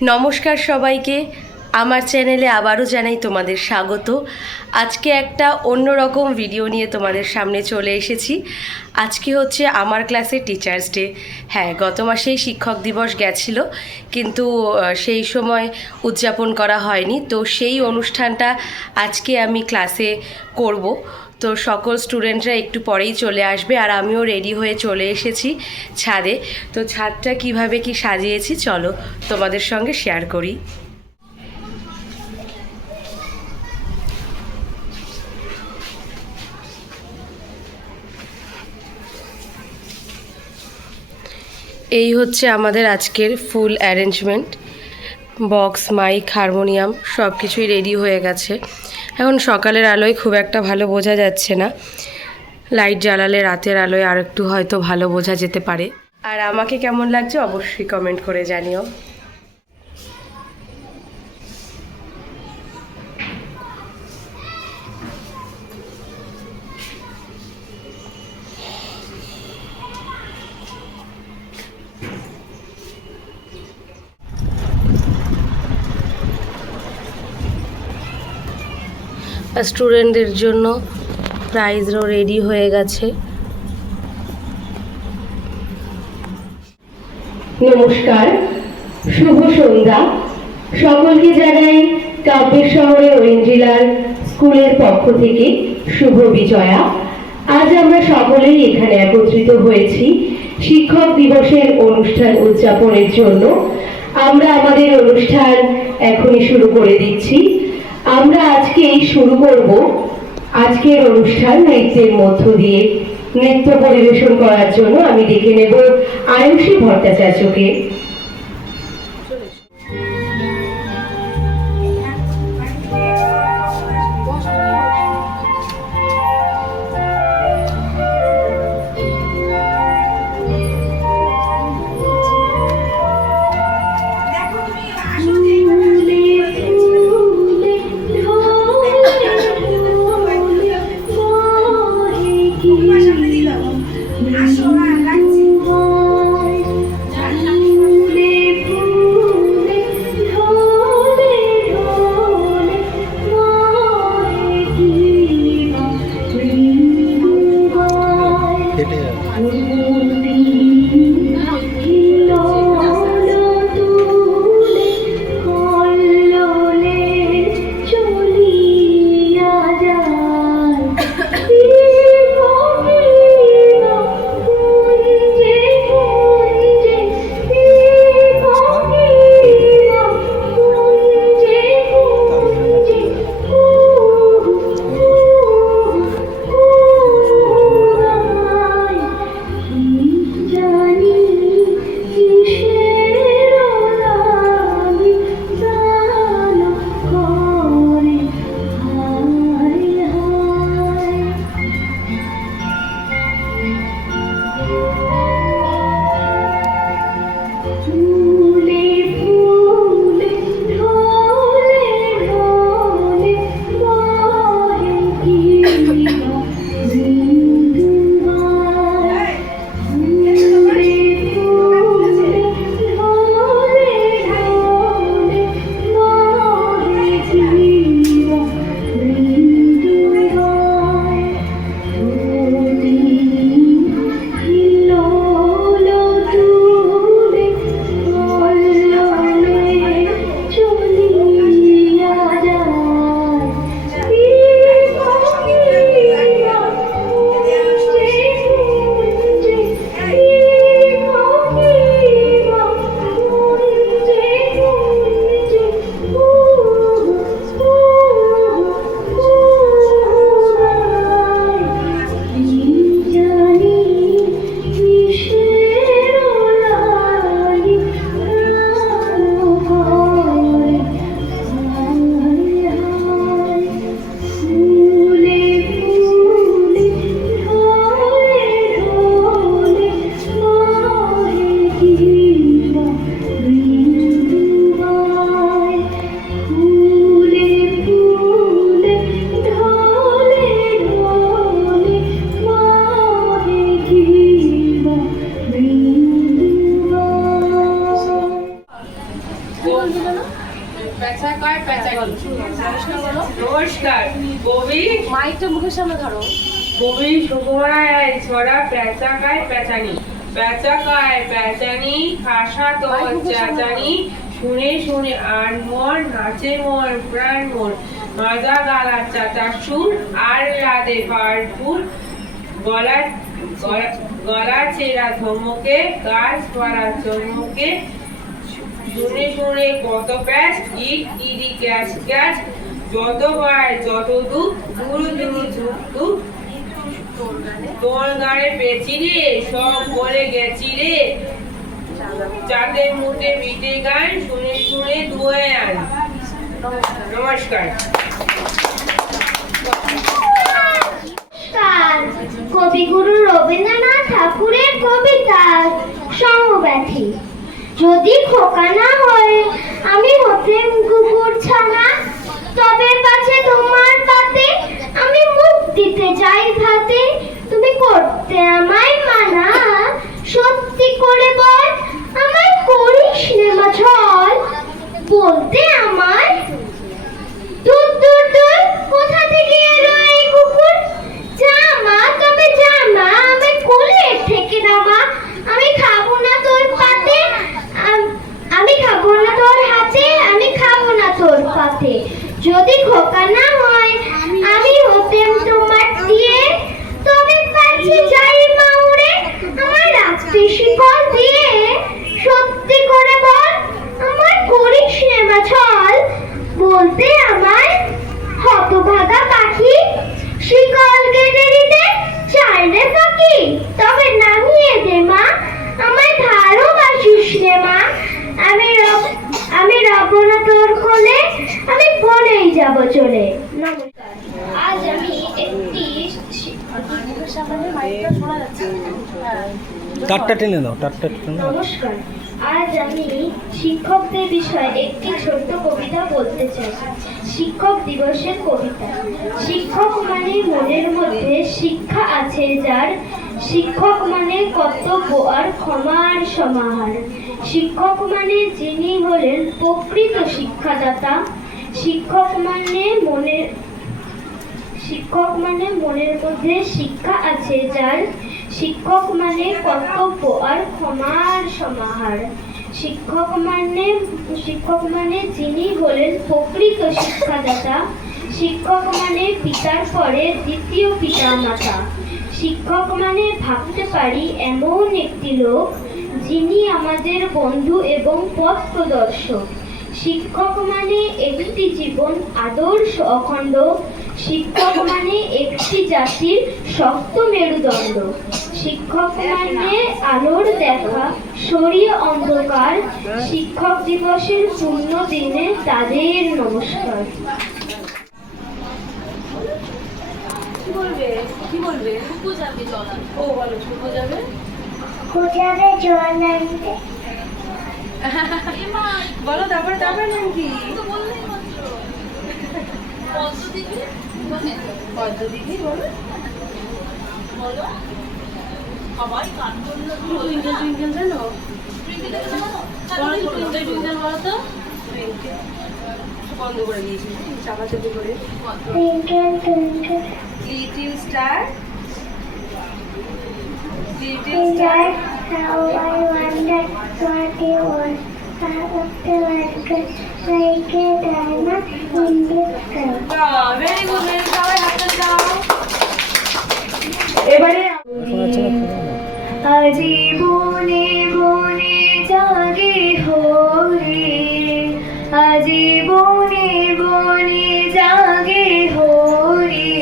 নমস্কার সবাইকে, আমার চ্যানেলে আবারও জানাই তোমাদের স্বাগত। আজকে একটা অন্যরকম ভিডিও নিয়ে তোমাদের সামনে চলে এসেছি। আজকে হচ্ছে আমার ক্লাসের টিচার্স ডে। হ্যাঁ, গত মাসেই শিক্ষক দিবস গেছিলো, কিন্তু সেই সময় উদযাপন করা হয়নি। তো সেই অনুষ্ঠানটা আজকে আমি ক্লাসে করব। তো সকল স্টুডেন্টরা একটু পরেই চলে আসবে, আর আমিও রেডি হয়ে চলে এসেছি ছাদে। তো ছাদটা কিভাবে কি সাজিয়েছি চলো তোমাদের সঙ্গে শেয়ার করি। এই হচ্ছে আমাদের আজকের ফুল অ্যারেঞ্জমেন্ট। বক্স, মাইক, হারমোনিয়াম সব কিছুই রেডি হয়ে গেছে। এখন সকালের আলোয় খুব একটা ভালো বোঝা যাচ্ছে না, লাইট জ্বালালে রাতের আলোয় আর একটু হয়তো ভালো বোঝা যেতে পারে। আর আমাকে কেমন লাগছে অবশ্যই কমেন্ট করে জানিও। স্টুডেন্টদের জন্য প্রাইজও রেডি হয়ে গেছে। নমস্কার, শুভ সন্ধ্যা। সকলকে জানাই কাব্যের শহরে ঐন্দ্রিলাল স্কুলের পক্ষ থেকে শুভ বিজয়া। আজ আমরা সকলেই এখানে একত্রিত হয়েছি শিক্ষক দিবসের অনুষ্ঠান উদযাপনের জন্য। আমরা আমাদের অনুষ্ঠান এখনই শুরু করে দিচ্ছি। আমরা আজকেই শুরু করব আজকের অনুষ্ঠান নৃত্যের মধ্য দিয়ে। নৃত্য পরিবেশন করার জন্য আমি ডেকে নেব আয়ুষী ভট্টাচার্যকে। পেঁচা কয় পেঁচানি। নমস্কার কবি মাইকটা মুখের সামনে ধরো। কবি সুকুমার ছড়া পেঁচা কায় পেঁচানি। পেঁচা কায় পেঁচানি খাসা তো চেঁচানি, শুনে শুনে আর মন নাচে মোর প্রাণ মোর, মাজা গালা চাচা সুর আর লাদে পারপুর, গলা গলা চেরা ধমকে গাছ পাড়া চমকে, শুনে শুনে কত প্যাচ ইট ইডি ক্যাচ ক্যাচ, যত পায় যত দুঃখ দূর দূর ধুক ধুক, তোর গানে পেছি রে সব বলে গেছি রে, চাঁদের মুঠে বিটে গান শুনে শুনে দুয়ে আন। নমস্কার। কবিগুরু রবীন্দ্রনাথ ঠাকুরের কবিতা সমব্যথী। যদি খোকা না হয় আমি হতেম কুকুর ছানা, তবে কাছে তোমার পাতে আমি মুখ দিতে যাই ভাতে, তুমি করতে আমায় মানা, সত্যি করে বল আমায় করিস নে মা ছল, বলতে আমায় দূর দূর দূর কোথা থেকে এলো এই কুকুর, জামা তবে জামা আমি কোলে থেকে নামা, আমি খাবো না তোর পাতে, আমি খাবো না তোর হাতে, আমি খাবো না তোর পাতে। যদি খোকা না হয় আমি হতেম তোমার দিয়ে, তবে কাছে যাই মাউরে আমার রাখতে শিকল দিয়ে, সত্যি করে বল আমার করিস নে মা ছল, বলতে আমার হতভাগা পাখি, শিকল কেটে দিতে চাইলে পাখি, তবে নামিয়ে দে মা আমায় ভালোবাসিস রে মা, আমি রব না তোর কোলে, আমি বলেই যাব চলে। নমস্কার, আজ আমি একটি মুখের সামনে মাইকটা শোনা যাচ্ছে। টাটটা টেনে দাও, টাটটা টেনে দাও। নমস্কার, আজ আমি শিক্ষকদের বিষয়ে একটি ছোট্ট কবিতা বলতে চাই। শিক্ষক দিবসের কবিতা। শিক্ষক মানে মনের মধ্যে শিক্ষা আছে যার, শিক্ষক মানে কর্তব্য আর ক্ষমার সমাহার, শিক্ষক মানে যিনি হলেন প্রকৃত শিক্ষাদাতা, শিক্ষক মানে মনের মধ্যে শিক্ষা আছে যার, শিক্ষক মানে কর্তব্য আর ক্ষমার সমাহার, শিক্ষক মানে যিনি হলেন প্রকৃত শিক্ষাদাতা, শিক্ষক মানে পিতার পরে দ্বিতীয় পিতা মাতা, শিক্ষক মানে ভাবতে পারি এমন একটি লোক যিনি আমাদের বন্ধু এবং পথ প্রদর্শক, শিক্ষক মানে একটি জীবন আদর্শ অখণ্ড, শিক্ষক মানে একটি জাতির শক্ত মেরুদণ্ড, শিক্ষক মানে আলোর দেখা সরিয়ে অন্ধকার, শিক্ষক দিবসের পূর্ণ দিনে তাদের নমস্কার। কি বলবে কি বলবে? ফুকু যাবে জল আনতে। ও বলো ফুকু যাবে খুঁজাবে জল আনতে। বলো, তারপরে তারপরে নাম কি? পদ্ম দিদি বলো। টুইঙ্কেল টুইঙ্কেল জানো? বলো তো। বন্ধ করে দিয়েছি, চাপা চাপি করে। Twinkle twinkle little star, little star, star. how I wonder what you want. Out of the world, like a diamond in the sky. Very good, very good. সবাই হাততালি দাও। এবারে আজি বনে বনে জাগে হরি, আজি বনে বনে জাগে হরি,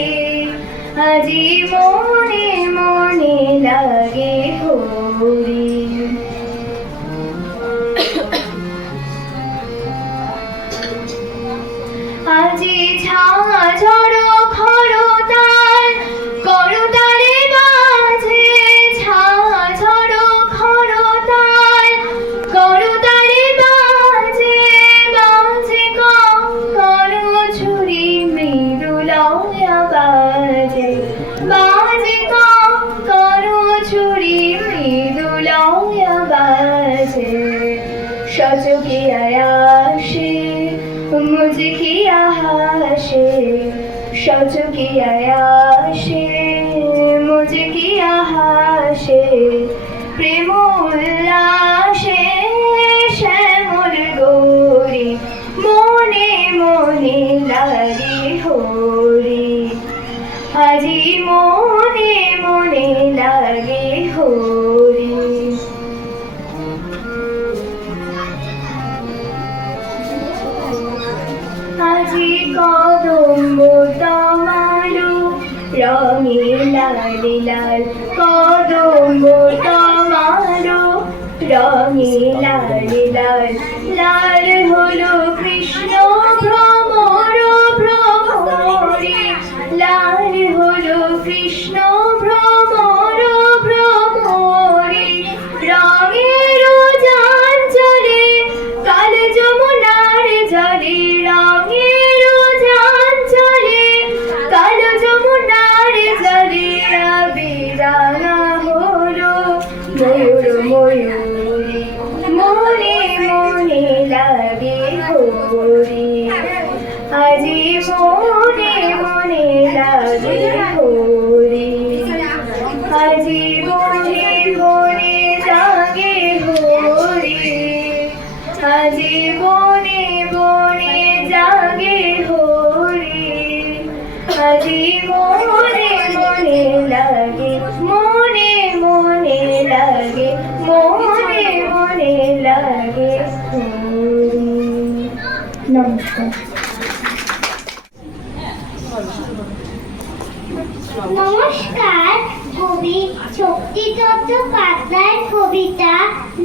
আজি মনে মনে লাগে হরি। আজি ছায়া ঝড়ো খরতাল করতালে বাজে, ছায়া ঝড়ো খরতাল করতালে বাজে, বাজে করো ছুরি মৃদুলয়া বাজে, বাজে করো ছুরি মৃদুলয়া বাজে, সচকি আয়া सोच किया आशे मुझे किया हाशे प्रेम उल्लासे श्यामल गौरी मने मने लागे होरी আজি মনে মনে লাগে হরি আজি কদম্ব তমারু রঙে লাল লাল কদম্ব তমারু রঙে লাল লাল লাল হলো কৃষ্ণ ভ্রমর ভ্রমরে লাল হলো কৃষ্ণ ভ্রমর ভ্রমরে রঙের জান চলে কাল যমুনার জলে রঙের জান চলে কাল যমুনার জলে আবিরাঙা হলো ময়ূর ময়ূরী মনে মনে লাগে হরি আজি মনে মনে লাগে হরি আজি মনে মনে লাগে হরি আজি মনে মনে জাগে হরি আজি মনে মনে লাগে মনে মনে লাগে মনে মনে লাগে হরি নমস্কার নমস্কার কবি শক্তি চট্টোপাধ্যায়ের কবিতা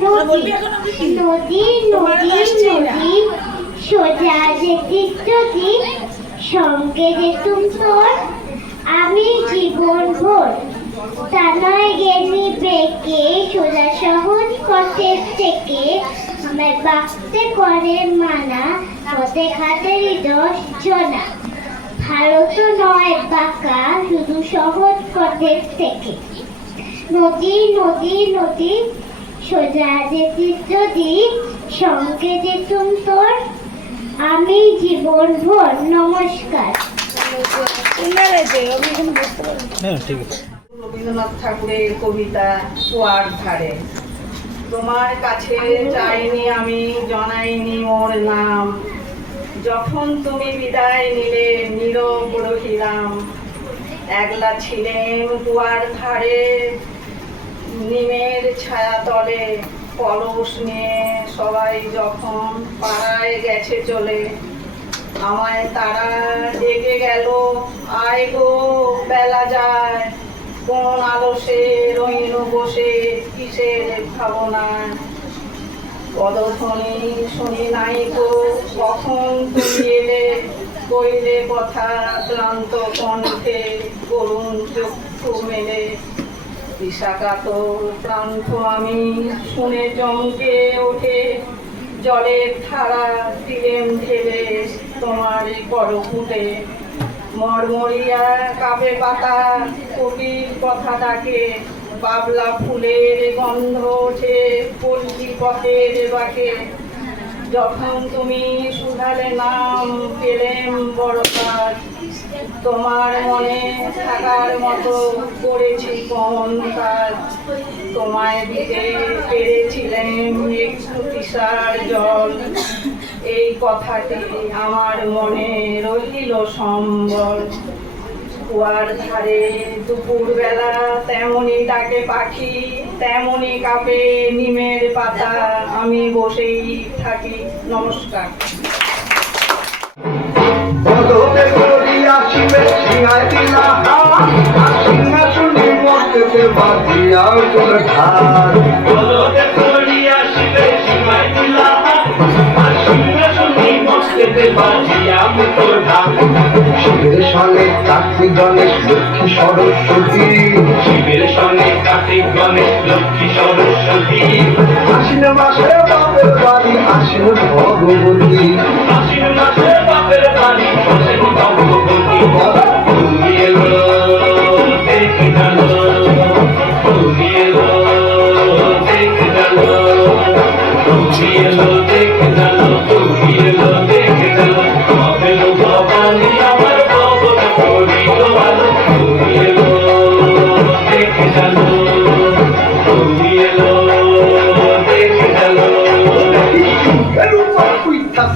নদী নদী নদী নদী সোজা যেতে যদি সঙ্গে যেতুম তোর আমি জীবন ভোর তা নয় গেলি বেঁকে সোজা সহজ পথের থেকে আমার বাঁচতে করে মানা পথে ঘাটেরই 10 জনা ভারত নয় বাঁকা শুধু সহজ পথের থেকে নদী নদী নদী সোজা যেতিস যদি সঙ্গে যেতুম তোর আমি জীবন ভোর নমস্কার হ্যাঁ ঠিক আছে। রবীন্দ্রনাথ ঠাকুরের কবিতা কুয়ার ধারে। তোমার কাছে চাইনি আমি জানাইনি মোর নাম, যখন তুমি বিদায় নিলে নীরব রহিলাম। একলা ছিলেন কুয়ার ধারে নিমের ছায়া তলে, কলস নিয়ে সবাই যখন পাড়ায় গেছে চলে। আমায় তারা ডেকে গেল, আয় গো বেলা যায়, কোন আলসে রইল বসে কিসের ভাবনায়। পদধ্বনি শুনি নাই গো কখন তুমি এলে, কইলে কথা ক্লান্ত কণ্ঠে করুণ চক্ষু মেলে। বিষাকাতর প্রান্ত আমি শুনে চমকে ওঠে, জলের ধারা দিলেন ঢেলে তোমার করপুটে। মরমরিয়া কাবে পাতা কবির কথা ডাকে, বাবলা ফুলের গন্ধ ওঠে পল্লী পথের বাকে। যখন তুমি শুধালে নাম পেলেম বড় কাজ, তোমার মনে থাকার মতো করেছি কোন কাজ। তোমায় দিতে পেরেছিলেন একটু তৃষার জল, এই কথাটি আমার মনে রইল সম্বল। কুয়ার ধারে দুপুর বেলা তেমনি ডাকে পাখি, তেমনি কাঁপে নিমের পাতা, আমি বসেই থাকি। নমস্কার। শিবের সঙ্গে কার্তিক গণেশ লক্ষ্মী সরস্বতী, শিবের সঙ্গে কার্তিক গণেশ লক্ষ্মী সরস্বতী। আশ্বিন মাসে বাপের বাড়ি আসেন ভগবতী, আশ্বিন মাসে বাপের বাড়ি আসেন ভগবতী। তুমি এলো দেখে গেল, তুমি এলো দেখে গেল, তুমি এলো দেখে গেল, তুমি এলো দেখে গেল। ভবানী আমার ভগবতী।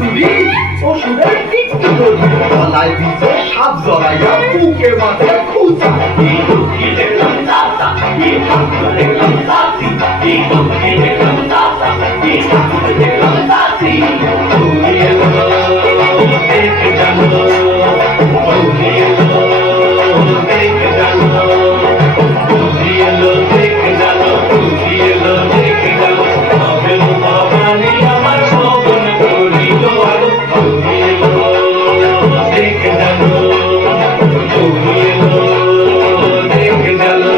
হাতুড়ি ওষুধের টিকটি ধরি গলায় দিছে সাপ জড়াইয়া বুকে মাঝে খুঁজা এই দুঃখী দেখলাম দাদা এই ঠাকুর দেখলাম দাদি এই দুঃখী দেখলাম দাদা এই ঠাকুর দেখলাম দাদি তুমি এলো দেখে জানো তুমি এলো দেখে জানো তুমি এলো দেখে জানো তুমি এলো দেখে জানো তবে ভবানী আমার শোভন করিল তুমি এলো দেখে জানো তুমি এলো দেখে জানো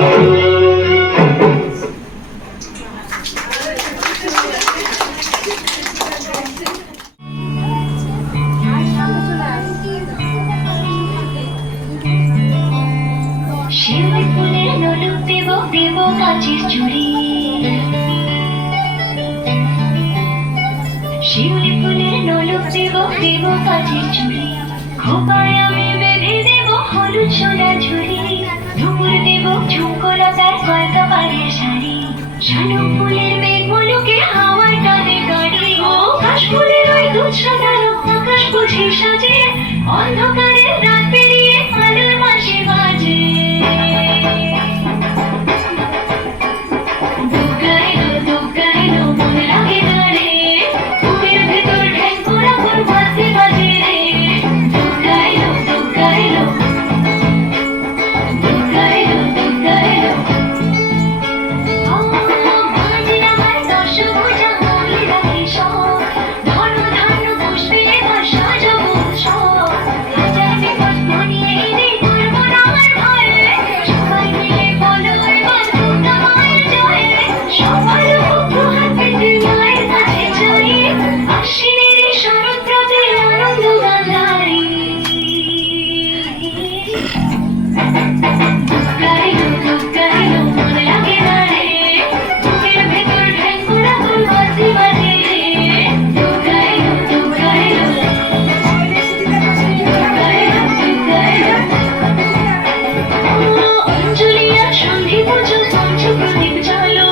শিউলি ফুলের নলুক দেব দেব কাঁচের চুড়ি শিউলি ফুলের নলুক দেব দেব কাঁচের চুড়ি খোপায় আমি বেঁধে দেব হলুদ সোনা ঝুড়ি ধুমুর দেব ঝুমকো লতার কলকা পাড়ের শাড়ি শালুক ফুলের মেঘগুলোকে হাওয়ার টানে গাড়ি ও কাশ ফুলের ওই দুধ সাজানো আকাশ বুঝি সাজে অন্ধকারের রাত পেরিয়ে আলোর মাসে বাজে দুগাইলো মন লাগে না রে বুকের ভেতর ঢ্যাং করা কোন বাজে বাজে রে দুগাইলো বাজে আমার দশ ভুজা মহিলা কিশোর ধর্ম ধর্ম পুষ্পে এবার সাজাবো সব হাজার বিপদ মনিয়ে এনে করবো না আমার ভয়ে সবাই মিলে বলো এবার দুর্গা মায়ের জয়ে সবার উপর হাত পেতে মায়ের কাছে যাই আশ্বিনের এই শরৎরাতে আনন্দ গান্ধারী দুগাইলো মন লাগে না রে বুকের ভেতর ঢ্যাং করা কোন বাজে বাজে রে দুগাইলো অঞ্জলিয়া সন্ধি পুজো পঞ্চ প্রদীপ জ্বালো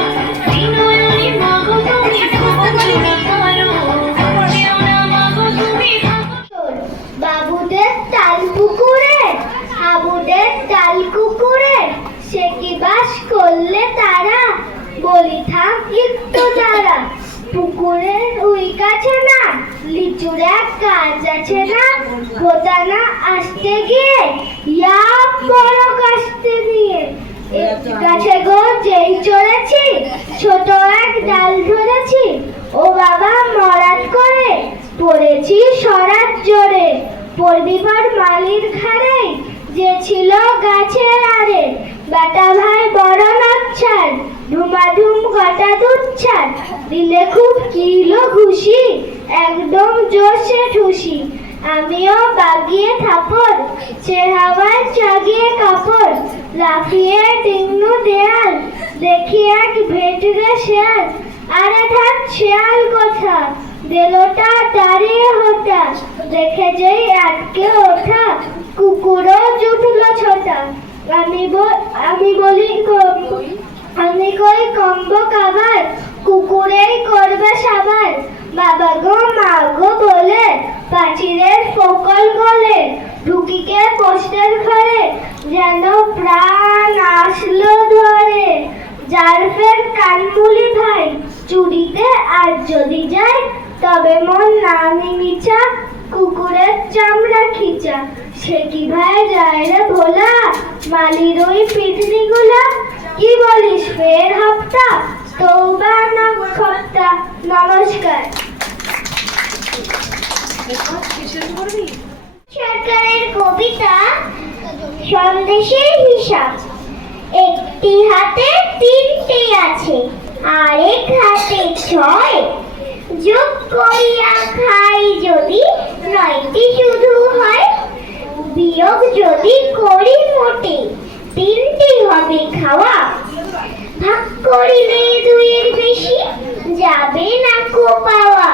বিনয়নী মাগো তুমি ভুবন জোড়া কালো যেও না মাগো তুমি বাবুদের তাল পুকুরে হাবুদের তাল কুকুরে সে কি বাস করলে তারা বলি থাক একটু তারা পুকুরের ওই কাছে না লিচুর এক গাছ আছে না গোদানা আসতে গিয়ে ইয়া বড় কাশতে নিয়ে গাছে গো যেই চড়েছি ছোট এক ডাল ধরেছি ও বাবা মরাত করে পড়েছি সরাত জোরে পড়বিবার মালির ঘাড়ে যে ছিল গাছের আরে বেটা ভাই বড় নাচ্ছার ধুমাধুম ঘটা দুচ্ছার দিলে খুব কিলো ঘুষি একদম জোশে ঠুসি আমিও বাগিয়ে থাপড় সে হাওয়ায় চাগিয়ে কাপড় লাফিয়ে ডিঙ্গু দেয়াল দেখি এক ভেটরে শেয়াল আরে থাক শেয়াল কথা দেলোটা দাঁড়িয়ে হোটা দেখে যেই আটকে ওঠা কুকুরও জুটলো ছোটা আমি বলি আমি কই কম্ব কাবার কুকুরেই করবে সাবার বাবা গো মা গো বলে পাচিরের ফকল গলে ঢুকিকে পোস্টের ঘরে যেন প্রাণ আসলো ধরে যার ফের কানমুলি ভাই চুরিতে আর যদি যায় তবে মন না নিমিচা কুকুরের চামড়া খিচা সে কি ভাই যায় রে ভোলা মালির ওই পিটনি গুলা কি বলিস ফের হপ্তা তৌবা না খপ্তা নমস্কার সরকারের কবিতা সন্দেশের হিসাব একটি হাতে 3টে আছে আরেক হাতে 6 যোগ করিয়া খাই যদি 9টি শুধু হয় বিয়োগ যদি করি মোটে 3টি হবে খাওয়া ভাগ করিলে 2-এর বেশি যাবে না কো পাওয়া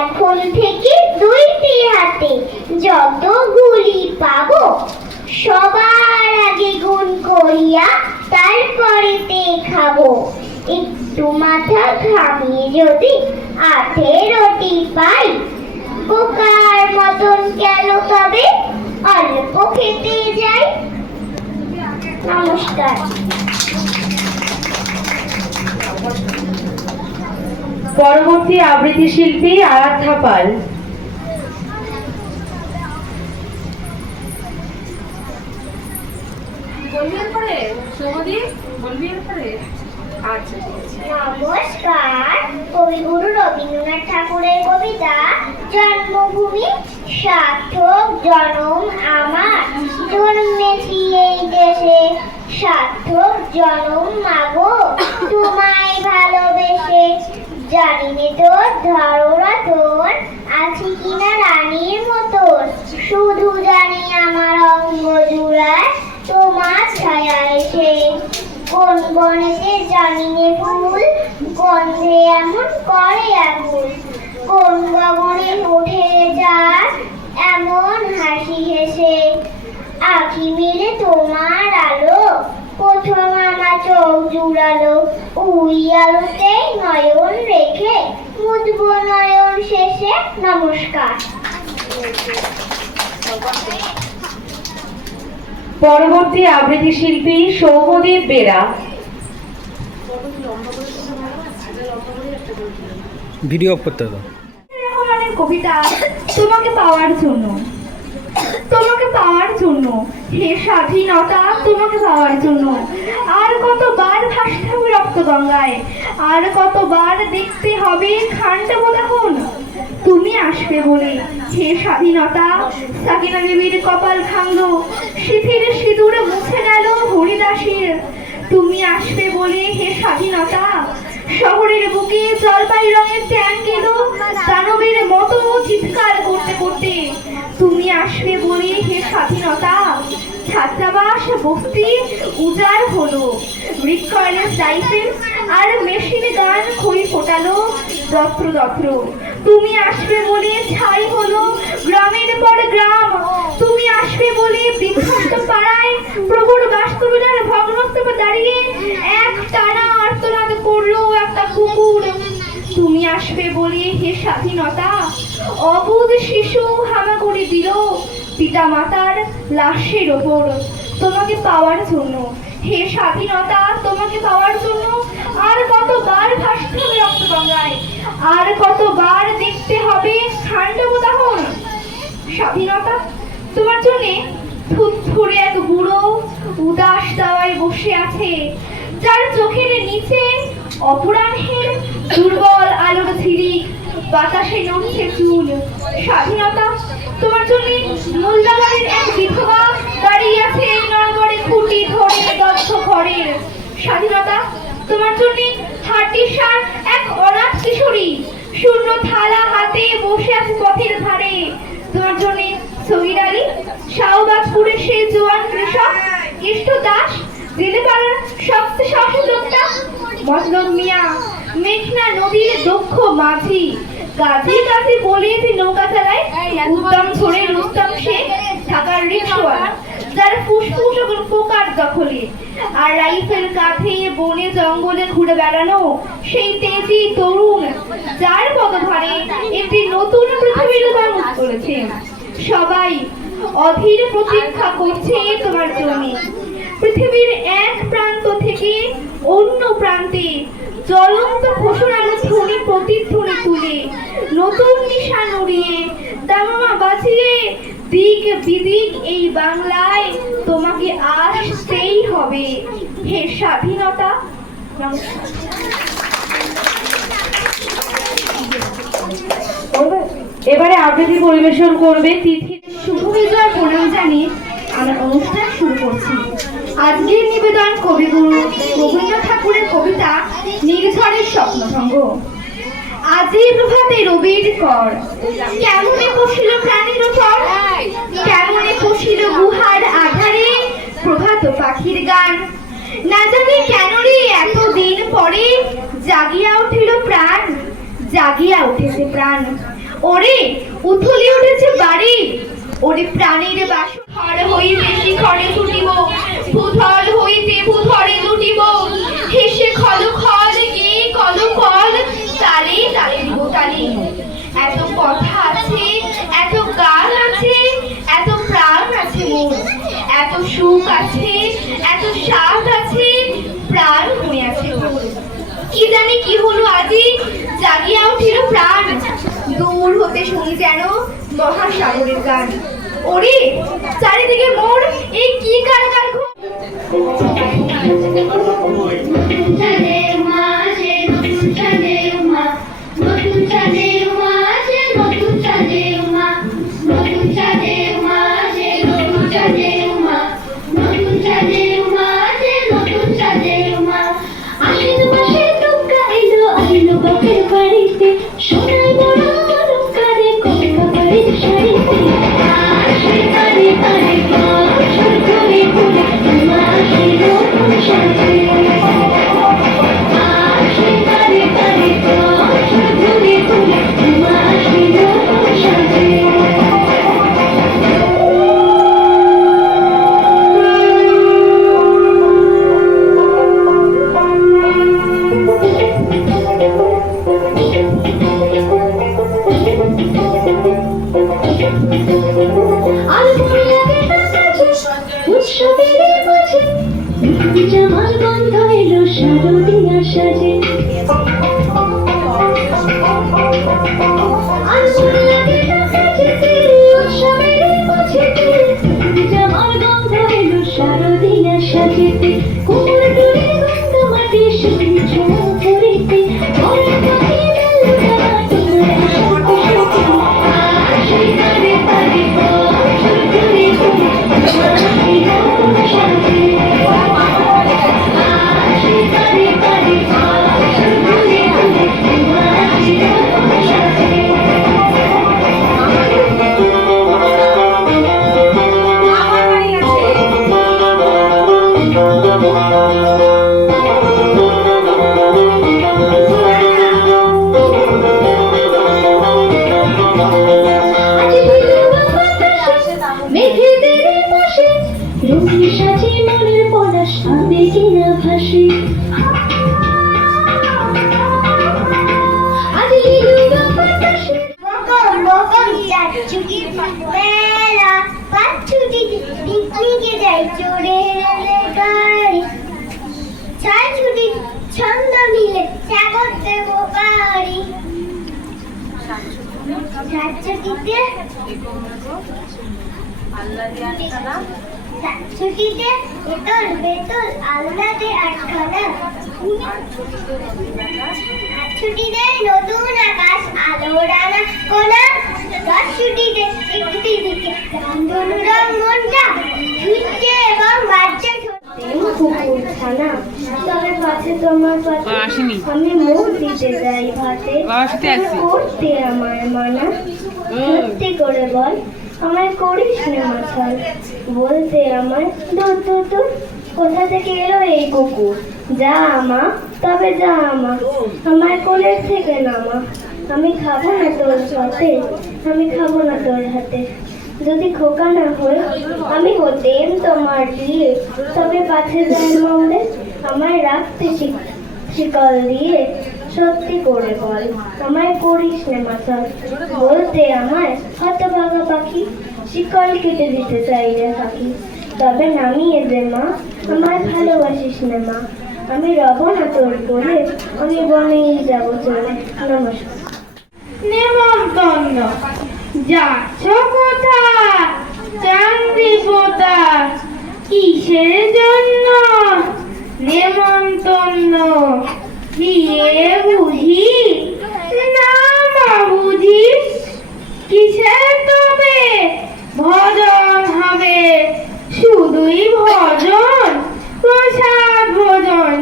এখন থেকে 2টি হাতে যতগুলি পাবো সবার আগে গুণ করিয়া তারপরেতে খাবো একটু মাথা ঘামিয়ে যদি 18টি পাই? বোকার মতন কেন তবে অল্প খেতে যাই? নমস্কার। পরবর্তী আবৃত্তি শিল্পী আরাধ্যা পাল। বলবি এরপরে সৌমদী, বলবি এরপরে? আচ্ছা ঠিক আছে। নমস্কার। কবিগুরু রবীন্দ্রনাথ ঠাকুরের কবিতা জন্মভূমি সার্থক জনম আমার, জন্মেছি এই দেশে সার্থক জনম মাগো, তোমায় ভালোবেসে। জানি নে তোর ধারণা তোর আছি কিনা রানীর মতন, শুধু জানি আমার অঙ্গ জুড়ায় তোমার ছায়া এসে। কোন বনেতে জানি নে ফুল গন্ধে এমন করে আগুন, কোন গগনে উঠে যায় এমন হাসি হেসে। আঁখি মিলে তোমার আলো প্রথম আমার চোখ জুড়ালো, ওই আলোতেই নয়ন রেখে মুদব নয়ন শেষে। নমস্কার। পরবর্তী আবৃত্তি শিল্পী সৌম্যদীপ বেরা। ভিডিও অফ করতে দাও। রহমানের কবিতা তোমাকে পাওয়ার জন্য, তোমাকে পাওয়ার জন্য হে স্বাধীনতা, তোমাকে পাওয়ার জন্য। আর কতবার ভাসতে হবে রক্ত গঙ্গায়, আর কতবার দেখতে হবে খান্ডবদাহন। তুমি আসবে বলে হে স্বাধীনতা, সাকিনা দেবীর কপাল ভাঙলো, শিথির সিঁদুর মুছে গেল হরিদাসের। তুমি আসবে বলে হে স্বাধীনতা, শহরের বুকে জলপাই রঙের ট্যাঙ্ক এলো দানবের মতো চিৎকার করতে করতে। তুমি আসবে বলে হে স্বাধীনতা, ছাত্রাবাস বস্তি উজাড় হলো, রিকয়েলের রাইফেল আর মেশিন গান খই ফোটালো দত্র দত্র। তুমি আসবে বলে ছাই হলো গ্রামের পর গ্রাম, তুমি আসবে বলে বিধ্বস্ত পাড়ায় প্রভুর বাস্তবতার ভগ্নস্তূপে দাঁড়িয়ে এক টানা আর্তনাদ করলো একটা কুকুর। তুমি আসবে বলে হে স্বাধীনতা, অবুধ শিশু হামাগুড়ি দিল পিতা মাতার লাশের ওপর। তোমাকে পাওয়ার জন্য হে স্বাধীনতা, তোমাকে পাওয়ার জন্য আর কতবার ভাসতে হবে রক্তগঙ্গায়, আর কতবার দেখতে হবে খান্ডবদাহন। স্বাধীনতা তোমার জন্যে থুতথুরে এক বুড়ো উদাস দাওয়ায় বসে আছে, যার চোখের নিচে অপরাহ্নের দুর্বল আলোর ঝিলিক, বাতাসে নড়ছে চুল। স্বাধীনতা তোমার জন্য মোল্লাবাড়ির এক বিধবা দাঁড়িয়ে আছে নড়বড়ে খুঁটি ধরে দগ্ধ ঘরের। স্বাধীনতা তোমার জন্য হাটিসার এক অনাথ কিশোরী শূন্য থালা হাতে বসে আছে পথের ধারে। তোমার জন্য সগির আলী, শাহবাজপুরের সেই জোয়ান কৃষক কেষ্ট দাস, জেলে পাড়ার সবচেয়ে সাহসী লোকটা মজনদ মিয়া, মেঘনা নদীর দক্ষ মাঝি, গাছি গাছি বলে যে নৌকা চালায় উত্তম ছড়ে রুস্তম শেখ, ঢাকার রিক্সাওয়ালা, যার ফুসফুস পোকার দখলে, আর রাইফেল কাঁধে বনে জঙ্গলে ঘুরে বেড়ানো সেই তেজি তরুণ, যার পদভারে একটি নতুন পৃথিবীর উদ্ভাবন করেছে। সবাই অধীর প্রতীক্ষা করছে তোমার জন্য। পৃথিবীর এক প্রান্ত থেকে অন্য প্রান্তে জ্বলন্ত ঘোষণার ধ্বনি প্রতিধ্বনি তুলে নতুন নিশান উড়িয়ে দামামা বাজিয়ে দিক বিদিক এই বাংলায় তোমাকে আসতেই হবে হে স্বাধীনতা। নমস্কার। এবারে আবৃত্তি পরিবেশন করবে তিথি। শুভ বিজয় প্রণাম জানিয়ে আমরা অনুষ্ঠান শুরু করছি। আজকের নিবেদন কবিগুরু রবীন্দ্রনাথ ঠাকুরের কবিতা নির্ঝরের স্বপ্নভঙ্গ। আজি প্রভাতে রবির কর, কেমনে বসিল প্রাণীর উপর, কেমনে বসিল গুহার আধারে প্রভাত পাখির গান। না জানি কেন রে এতদিন পরে জাগিয়া উঠিল প্রাণ, জাগিয়া উঠেছে প্রাণ। ওরে উথলি উঠেছে বাড়ি, ওরে প্রাণীর বাস ঘর হইতে শিখরে ছুটিব, ভূধল হইতে ভূধরে লুটিব, হেসে খল খল গে কল কল, তালে তালে দিব তালে। এত কথা আছে, এত গান আছে, এত প্রাণ আছে মোর, এত সুখ আছে, এত স্বাদ আছে, প্রাণ হয়ে আছে তোর। কি জানি কি হলো আজি, জাগিয়া উঠিল প্রাণ, দূর হতে শুনি যেন মহাসাগরের গান। ওরে চারিদিকে মোর এই কি কারবার ঘুম। সোনার বড় অলঙ্কারে কমলা বাড়ির শাড়িতে আসে তারে তারে বছর ঘুরে ঘুরে মাসে নতুন সাজে আসে তারে তারে বছর ঘুরে ঘুরে মাসে নতুন সাজে উৎসবের মাঝে জামাল গন্ধ এলো শারদিয়া সাজে উৎসবের মাঝে জামাল গন্ধ এলো শারদিয়া সাজেতে কোমর দূরে গন্ধ মাটি শুনি ছোঁয়া ধরিতে ঘরে পাখি মেঘেদের পাশে রঙিন সাজে মনের পলাশ আবেগিনা ভাসে আজ লিলু বাতাসে বকম বকম চাচুটির মেলা, পাঁচছুটি পিকনিকে যাই চড়ে রেলে গাড়ি, ছয় ছুটি ছন্দ মিলে সাগর দেব বাড়ি, সাতছুটিতে ছুটিতে এতল বেতল আল্লাদে আটখানা, ছুটিতে নতুন আকাশ আলো ডানা কোনা, দশ ছুটিতে একটি দিকে রংধনু রং মনটা ছুটছে এবং বাচ্চা কুকুর ছানা, তবে পাশে তোমার পাশে আমি মুখ দিতে যাই ভাতে, করতে আমার মানা, সত্যি করে বল আমায় করিস না মাছাল, বলতে আমার দূর দূর দূর কোথা থেকে এলো এই কুকুর, যা আমা তবে যা আমা আমার কোলের থেকে নামা, আমি খাবো না তোর সাথে, আমি খাবো না তোর হাতে, যদি খোকা না হয়ে আমি হতেম তোমার দিয়ে, তবে পাছে যায় মৌরে আমায় রাখতে শিকল দিয়ে, সত্যি করে বল আমায় করিস না মাথাল, বলতে আমায় হতভাগা পাখি, শিকল কেটে দিতে চাই রে পাখি, তবে নামিয়ে দে মা আমায় ভালোবাসিস না মা, আমি রব না তোর বলে আমি বনেই যাব চলে। নমস্কার। নেমন্তন্ন যাচ্ছ কোথা চান্দি পোতা, কিসের জন্য নেমন্তন্ন, বিয়ে বুঝি না মা বুঝি, কিসের তবে ভজন হবে, শুধুই ভজন, প্রসাদ ভোজন,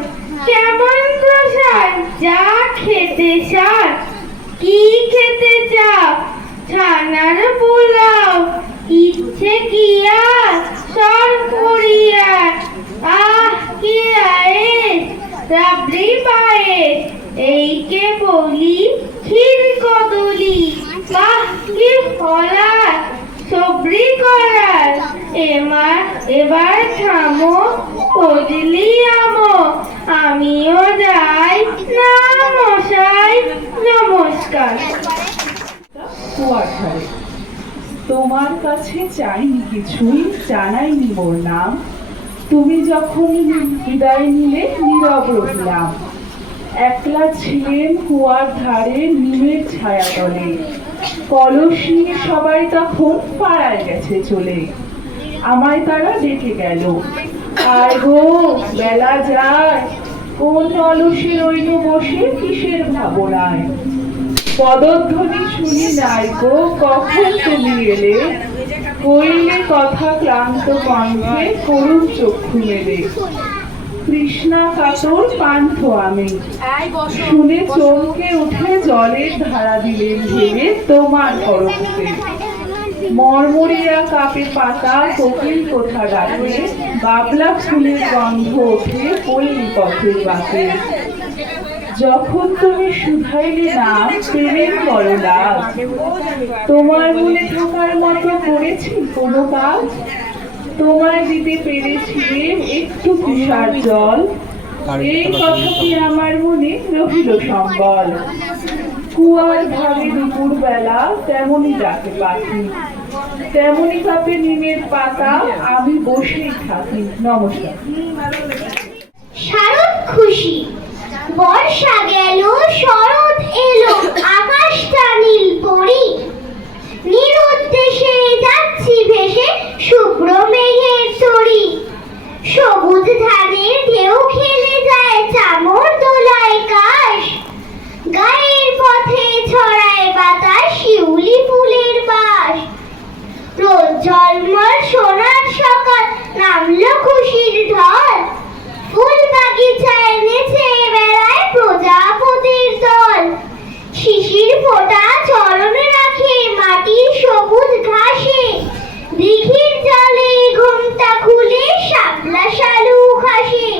কেমন প্রসাদ যা খেতে চাও, কি খেতে চাও, ছানার পোলাও, ইচ্ছে কি আর সর করিয়া, আহ কি আয়েস রাবড়ি পায়েস, এই কে বলি ক্ষীর কদলি, বাহ কি ফলার সবরি করার, এবার থামো কদলি আমো, আমিও যাই না মশাই, নমস্কার। কুয়ার ধারে। তোমার কাছে চাইনি কিছুই, জানাইনি মোর নাম। তুমি যখন বিদায় নিলে নীরব রহিলাম। একলা ছিলেন কুয়ার ধারে নিমের ছায়া তলে। কলস নিয়ে সবাই তখন পাড়ায় গেছে চলে। আমায় তারা ডেকে গেল, আয় গো বেলা যায়, কোন অলসে রইল বসে কিসের ভাবনায়। পদধ্বনি শুনি নাই গো, কখন তুমি এলে, কইলে কথা ক্লান্ত কণ্ঠে, করুণ চক্ষু মেলে। কৃষ্ণা কাতর পান্থ আমি, শুনে চমকে উঠে জলের ধারা দিলেন ভেবে তোমার করতে। মরমরিয়া কাপে পাতা কোকিল কোথা ডাকে, বাবলা ফুলের গন্ধ ওঠে পল্লী পথের বাঁকে। যখন তুমি শুধাইলে না প্রেমের করলাম, তোমার মনে থাকার মতো করেছি কোনো কাজ। তোমায় দিতে পেরেছিলেন একটু তুষার জল, এই কথাটি আমার মনে রহিল সম্বল। কুয়ার ধারে দুপুর বেলা তেমনই ডাকে পাখি, তেমনই কাপে নিমের পাতা, আমি বসেই থাকি। নমস্কার। শারদ খুশি, বর্ষা গেল, শরৎ এলো, আকাশটা নীল পরি। নিরুদ্দেশে যাচ্ছি ভেসে শুভ্র মেঘের তরি। সবুজ ধানের ঢেউ খেলে যায় চামর দোলায় কাশ। গায়ের পথে ছড়ায় বাতাস শিউলি ফুলের বাস। রোদ ঝলমল সোনার সকাল, নামলো খুশির ঢল। ফুল বাগিচায় নেচে বেড়ায় প্রজাপতির দল। শিশির ফোঁটা চরণে রাখে মাটির সবুজ ঘাসে। দিঘির জলে ঘুমটা খুলে শাপলা শালুক হাসে।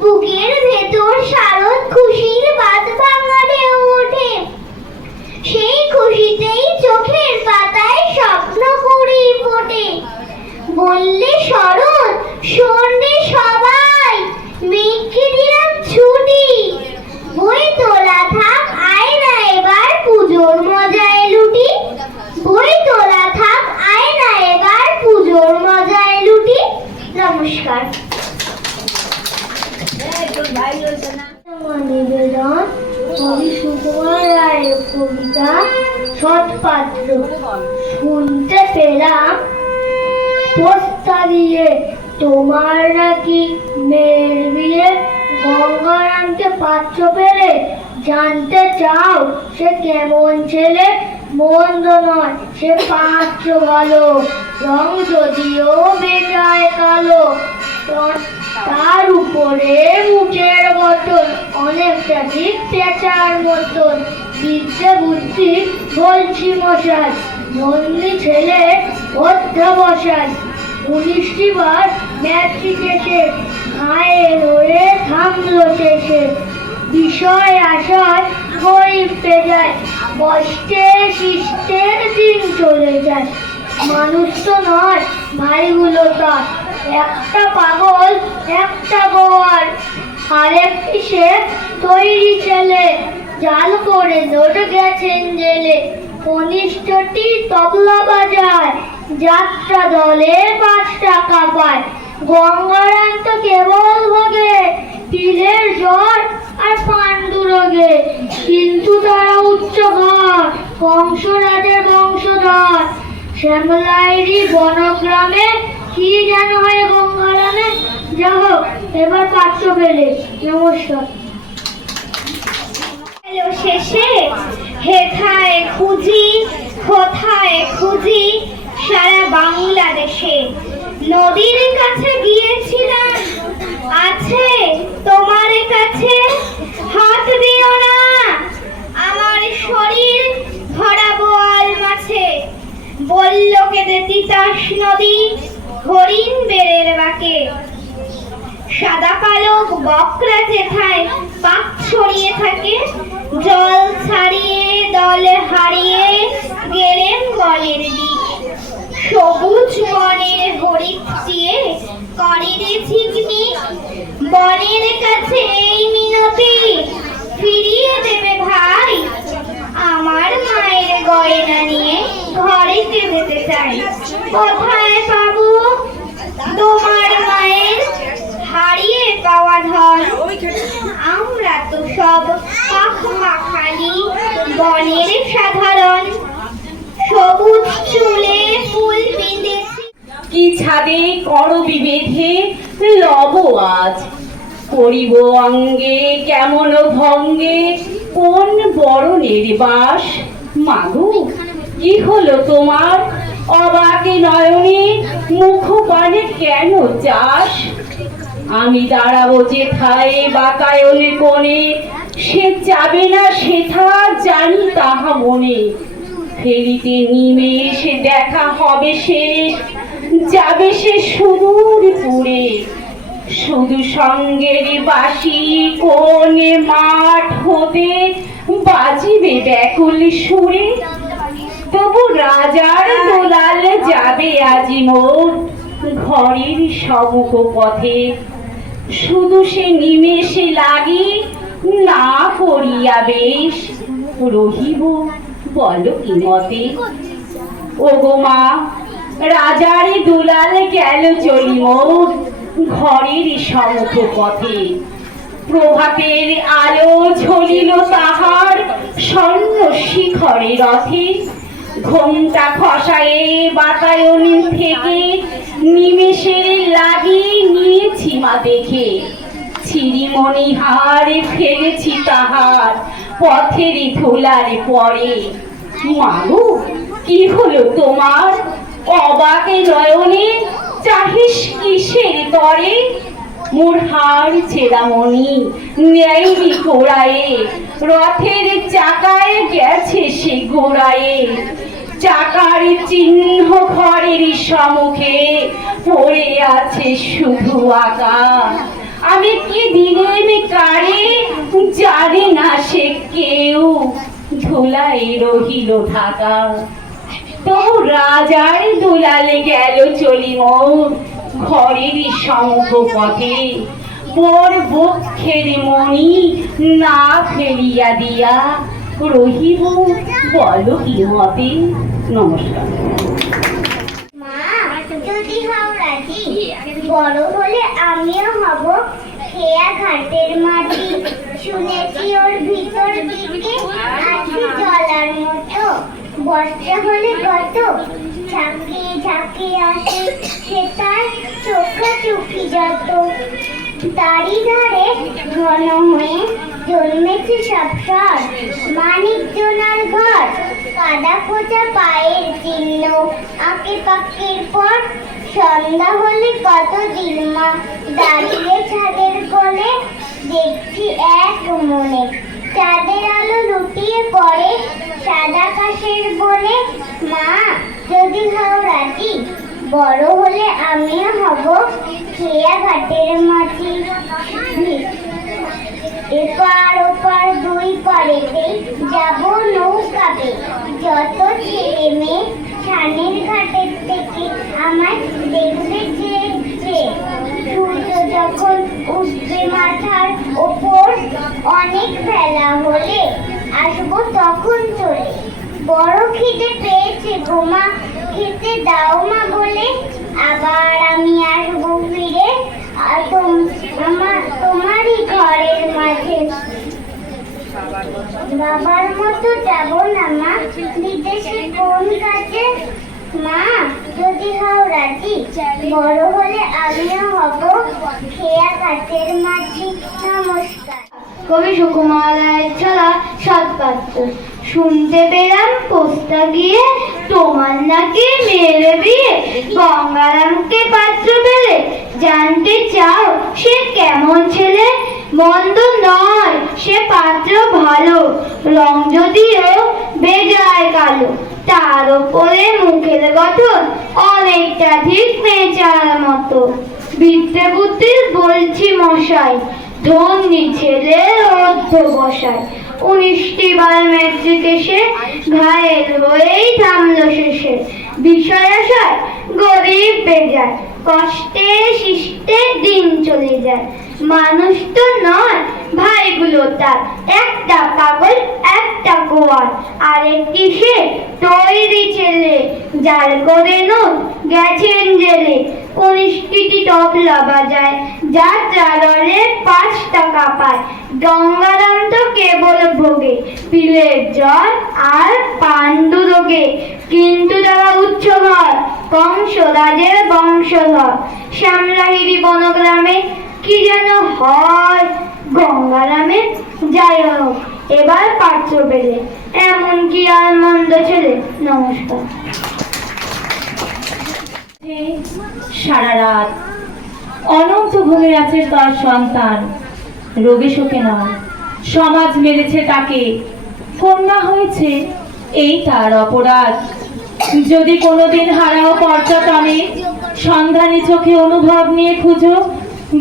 বুকের ভেতর শারদ খুশির বাঁধ ভাঙা ঢেউ ওঠে। সেই খুশিতেই চোখের পাতায় স্বপ্ন কুড়ি ফোটে। বললে শরৎ শোন রে সবাই, মেঘকে দিলাম ছুটি। বই তোলা থাক, আয় না এবার পুজোর মজায় লুটি। বই তোলা থাক, আয় না এবার পুজোর মজায় লুটি। নমস্কার। নিবেদন কবি সুকুমার রায়ের কবিতা সৎপাত্র। শুনতে পেলাম পোস্তা দিয়ে তোমার নাকি মেয়ের বিয়ে। গঙ্গারামকে পাত্র পেলে জানতে চাও সে কেমন ছেলে। মন্দ নয় সে পাত্র ভালো, রং যদিও বেজায় কালো। তার উপরে মুখের গঠন অনেকটা ঠিক পেঁচার মতন। বিদ্যে বুদ্ধি বলছি মশাই, নন্দী ছেলে অধ্যাবসায়। 19টি বার ম্যাট্রিক এসে ঘায়ের হয়ে থামলো শেষে। বিষয় আশায় গরিবতে যায়, কষ্টে শিষ্টের দিন চলে যায়। মানুষ তো নয় ভাইগুলো তার, একটা পাগল একটা গোয়ার। আরেকটি সে তৈরি ছেলে, জাল করে নোট গেছেন জেলে। কনিষ্ঠটি তবলা বাজায়, যাত্রা দলে 5 টাকা পায়। গঙ্গারাম তো কেবল ভোগে তিলের জ্বর আর পাণ্ডুরোগে। কিন্তু তারা উচ্চ ঘর, কংসরাজের বংশধর। শ্যামলাইরি বনগ্রামে কি যেন হয় গঙ্গারামে। যা হোক এবার পাত্র পেলে। নমস্কার। শেষে হেথায় খুঁজি কোথায় খুঁজি সারা বাংলাদেশে। নদীর কাছে গিয়েছিলাম, আছে তোমার কাছে হাত দিও না। আমার শরীর ভরা বোয়াল মাছে। বলল কেঁদে তিতাস নদী হরিণ বেড়ের বাঁকে। সাদা পালক বকরা যেথায় পাক ছড়িয়ে থাকে। জল ছাড়িয়ে দল হারিয়ে গেলেন বলের দিক। সবুজ বনের হরিণ চেয়ে করিরে ঝিকমিক। বনের কাছে এই মিনতি ফিরিয়ে দেবে ভাই আমার মায়ের গলা। গয়না নিয়ে ঘরেতে যেতে চাই। কোথায় পাবো তোমার মায়ের হারিয়ে পাওয়া ধন? আমরা তো সব পাখমাখালি বনের সাধারণ, সবুজ চুলে ফুল বেঁধেছি। কি ছাদে করবি বেঁধে লব আজ, করিব অঙ্গে কেমন ভঙ্গে কোন বরণের বাস? মাগো কি হলো তোমার অবাকে নয়নে, মুখ পানে কেন চাস? আমি দাঁড়াবো যেথায় বাতায়নে কোণে, সে যাবে না সেথা জানি তাহা মনে। ফেরিতে নিমেষে দেখা হবে সে, যাবে সে সুদূর পুরে। শুধু সঙ্গের বাঁশি কোণে মাঠ হতে বাজিবে ব্যাকুল সুরে। তবু রাজার দোলাল যাবে আজি মোর ঘরের সমুখ পথে, শুধু সে নিমেষে লাগি না করিয়া বেশ রহিব বলো কি মতে? ওগো মা, রাজার দুলাল গেল চলি মোর ঘরের সমুখ পথে। প্রভাতের আলো ঝলিল তাহার স্বর্ণ শিখরে রথে, ঘোমটা খসায়ে বাতায়ন থেকে নিমেষের লাগি নিয়েছি মা দেখে। ছিরিমণি হারে ফেলেছি তাহার পথের ধুলার পরে। মাগো কি হলো তোমার অবাকে নয়নে, চাহিস কিসের তরে? মোর হার ছেড়ামণি নেয়নি ঘোড়ায়ে, রথের চাকায় গেছে সে ঘোড়ায়ে। চাকার চিহ্ন ঘরের সম্মুখে পড়ে আছে শুধু আঁকা। আমি কি দিলেম কারে জানে না সে কেউ, ধুলায় রহিল ঢাকা। তবু রাজার দুলালে গেল চলি মোর ঘরের সম্মুখ পথে। মোর বক্ষের মণি না ফেলিয়া দিয়া রহিব বলো কি মতে? নমস্কার। মা যদি হও রাজি, বড় হলে আমিও হব খেয়া ঘাটের মাটি। শুনেছি ওর ভিতর দিকে আছে জলার মতো, বর্ষা হলে কত ঝাঁকিয়ে ঝাঁকিয়ে আসে সে তার চোখা চুপি যত। তারই ধারে ঘন হয়ে জন্মেছে সবসর মানিক জোনার ঘর। কাদা খোঁচা পায়ের চিহ্ন আঁকে পাকের পর। সন্ধ্যা হলে কত দিন মা দাঁড়িয়ে ছাদের কোণে, দেখছি এক মনে চাঁদের আলো লুটিয়ে পড়ে সাদা কাশের বনে। মা যদি হও রাজি, বড় হলে আমিও হব খেয়া ঘাটের মাটি। এপার ওপার দুই পাড়েতে যাব নৌকাতে, যত ছেলে মেয়ে ছানের ঘাটের থেকে আমায় দেখবে চেয়ে। সূর্য যখন উঠবে মাথার ওপর, অনেক বেলা হলে আসবো তখন চলে। বড় খিদে পেয়েছে গো মা, খেতে দাও মা বলে। আবার আমি আসবো ফিরে তোমারই ঘরের মাঝে। বাবার মতো যাব না মা বিদেশে কোন কাজে। মা যদি হও রাজি, বড় হলে আমিও হব খেয়া ঘাটের মাঝি। নমস্কার। কবি সুকুমার রায়ের ছড়া সৎপাত্র। শুনতে পেলাম পোস্তা গিয়ে তোমার নাকি মেয়ের বিয়ে, গঙ্গারামকে পাত্র পেলে জানতে চাও সে কেমন ছেলে? মন্দ নয় সে পাত্র ভালো, রং যদিও বেজায় কালো। তার ওপরে মুখের গঠন অনেকটা ঠিক মেয়েচার মতো। বিদ্যে বুদ্ধি বলছি মশাই, ধন্যী ছেলের অধ্যবসায়। 19টি বার ম্যাট্রিক এসে ঘায়েল হয়েই থামলো শেষে। মানুষের বিষয় আশায় গরিব বেজায়, কষ্টে শিষ্টে দিন চলে যায়। মানুষ তো নয় ভাইগুলো তার, একটা পাগল একটা গোয়াল, আরেকটি সে তৈরি ছেলে, যার করে নোট গেছেন জেলে। কনিষ্ঠটি তবলা বাজায়, যাত্রা দলে 5 টাকা পায়। গঙ্গারাম তো কেবল ভোগে পিলের জল আর পাণ্ডুরোগে, কিন্তু যারা উচ্চ ঘর কংসরাজের বংশধর। শ্যামলাহিরি বনগ্রামে কি যেন হয় গঙ্গারামে, যাই হোক এবার পাত্র পেলে, এমন কি আর মন্দ ছেলে। নমস্কার। সারা রাত অনন্ত ঘুমে আছে তার সন্তান, রোগে শোকে নয় সমাজ মেরেছে তাকে, কন্যা হয়েছে এই তার অপরাধ। যদি কোনোদিন হারাও পর্যটনে, সন্ধানী চোখে অনুভব নিয়ে খুঁজো,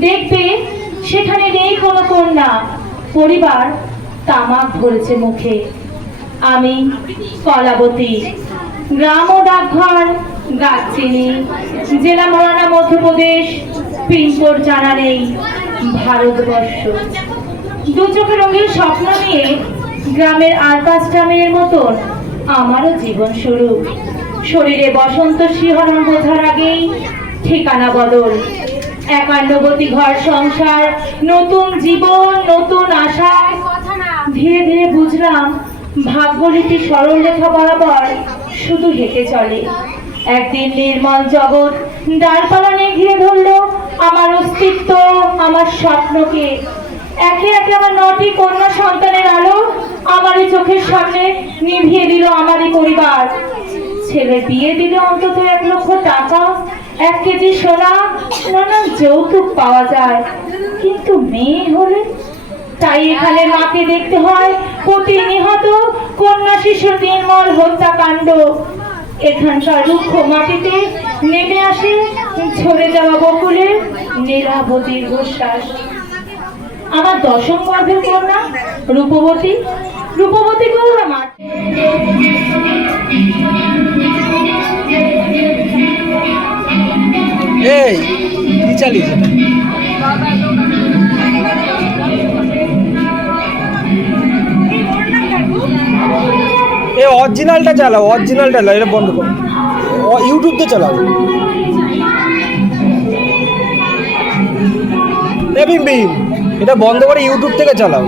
দেখবে সেখানে নেই কোনো কন্যা, পরিবার তামাক ধরেছে মুখে। আমি কলাবতী, গ্রাম ও ডাকঘর গাছচিনি, জেলা মরানা মধ্যপ্রদেশ, পিনকোড জানা নেই, ভারতবর্ষ। দু চোখে রঙের স্বপ্ন নিয়ে গ্রামের আর 5টা মেয়ের মতন আমারও জীবন শুরু। শরীরে বসন্ত শিহরণ বোঝার আগেই ঠিকানা বদল, একান্নবতী ঘর সংসার, নতুন জীবন নতুন আশা। ধীরে ধীরে বুঝলাম ভাগ্যলিপি সরল রেখা বরাবর শুধু হেঁটে চলে। একদিন নির্মল জগৎ ডালপালা নিয়ে ঘিরে ধরলো আমার অস্তিত্ব, আমার স্বপ্নকে। একে একে আমার 9টি কন্যা সন্তানের আলো আমারই চোখের সামনে নিভিয়ে দিল আমারই পরিবার। ছেলে বিয়ে দিলে অন্তত 1 লক্ষ টাকা, 1 কেজি সোনা, নানান যৌতুক পাওয়া যায়, কিন্তু মেয়ে হলে তাই এখানে মাকে দেখতে হয় প্রতি নিহত কন্যা শিশুর নির্মল হত্যাকাণ্ড। এখানকার রুক্ষ মাটিতে নেমে আসে ঝরে যাওয়া বকুলের নীলাবতীর উচ্ছ্বাস। আমার 10ম গর্ভের কন্যা রূপবতী, রূপবতীকেও আমার এই কি চালিয়েছে এ? অরিজিনালটা চালাও, অরিজিনালটা চালাও, এটা বন্ধ করো, ইউটিউবতে চালাও। বিম বিম, এটা বন্ধ করে ইউটিউব থেকে চালাও।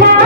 মা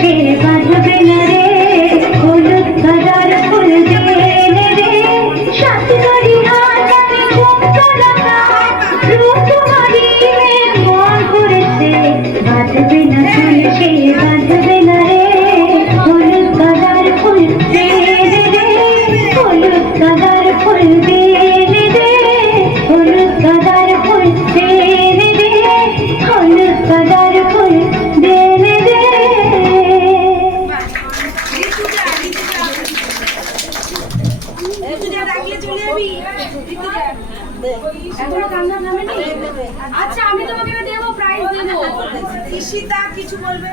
সে বাঁধবে না রে, হলুদ গাঁদার ফুল দেনে রে, সাত বাড়ি হাত আমি ঝুমকো লাগা, রূপমারি মন করেছে, বাঁধবে না চুল সে বাঁধবে না রে, হলুদ গাঁদার ফুল দেনে রে, হলুদ গাঁদার ফুল দেনে রে, হলুদ গাঁদার ফুল দেনে রে, হলুদ গাঁদার ফুল দেনে রে। আচ্ছা আমি তোমাকে দেবো, প্রাইজ দেবো। ঈশিতা কিছু বলবে?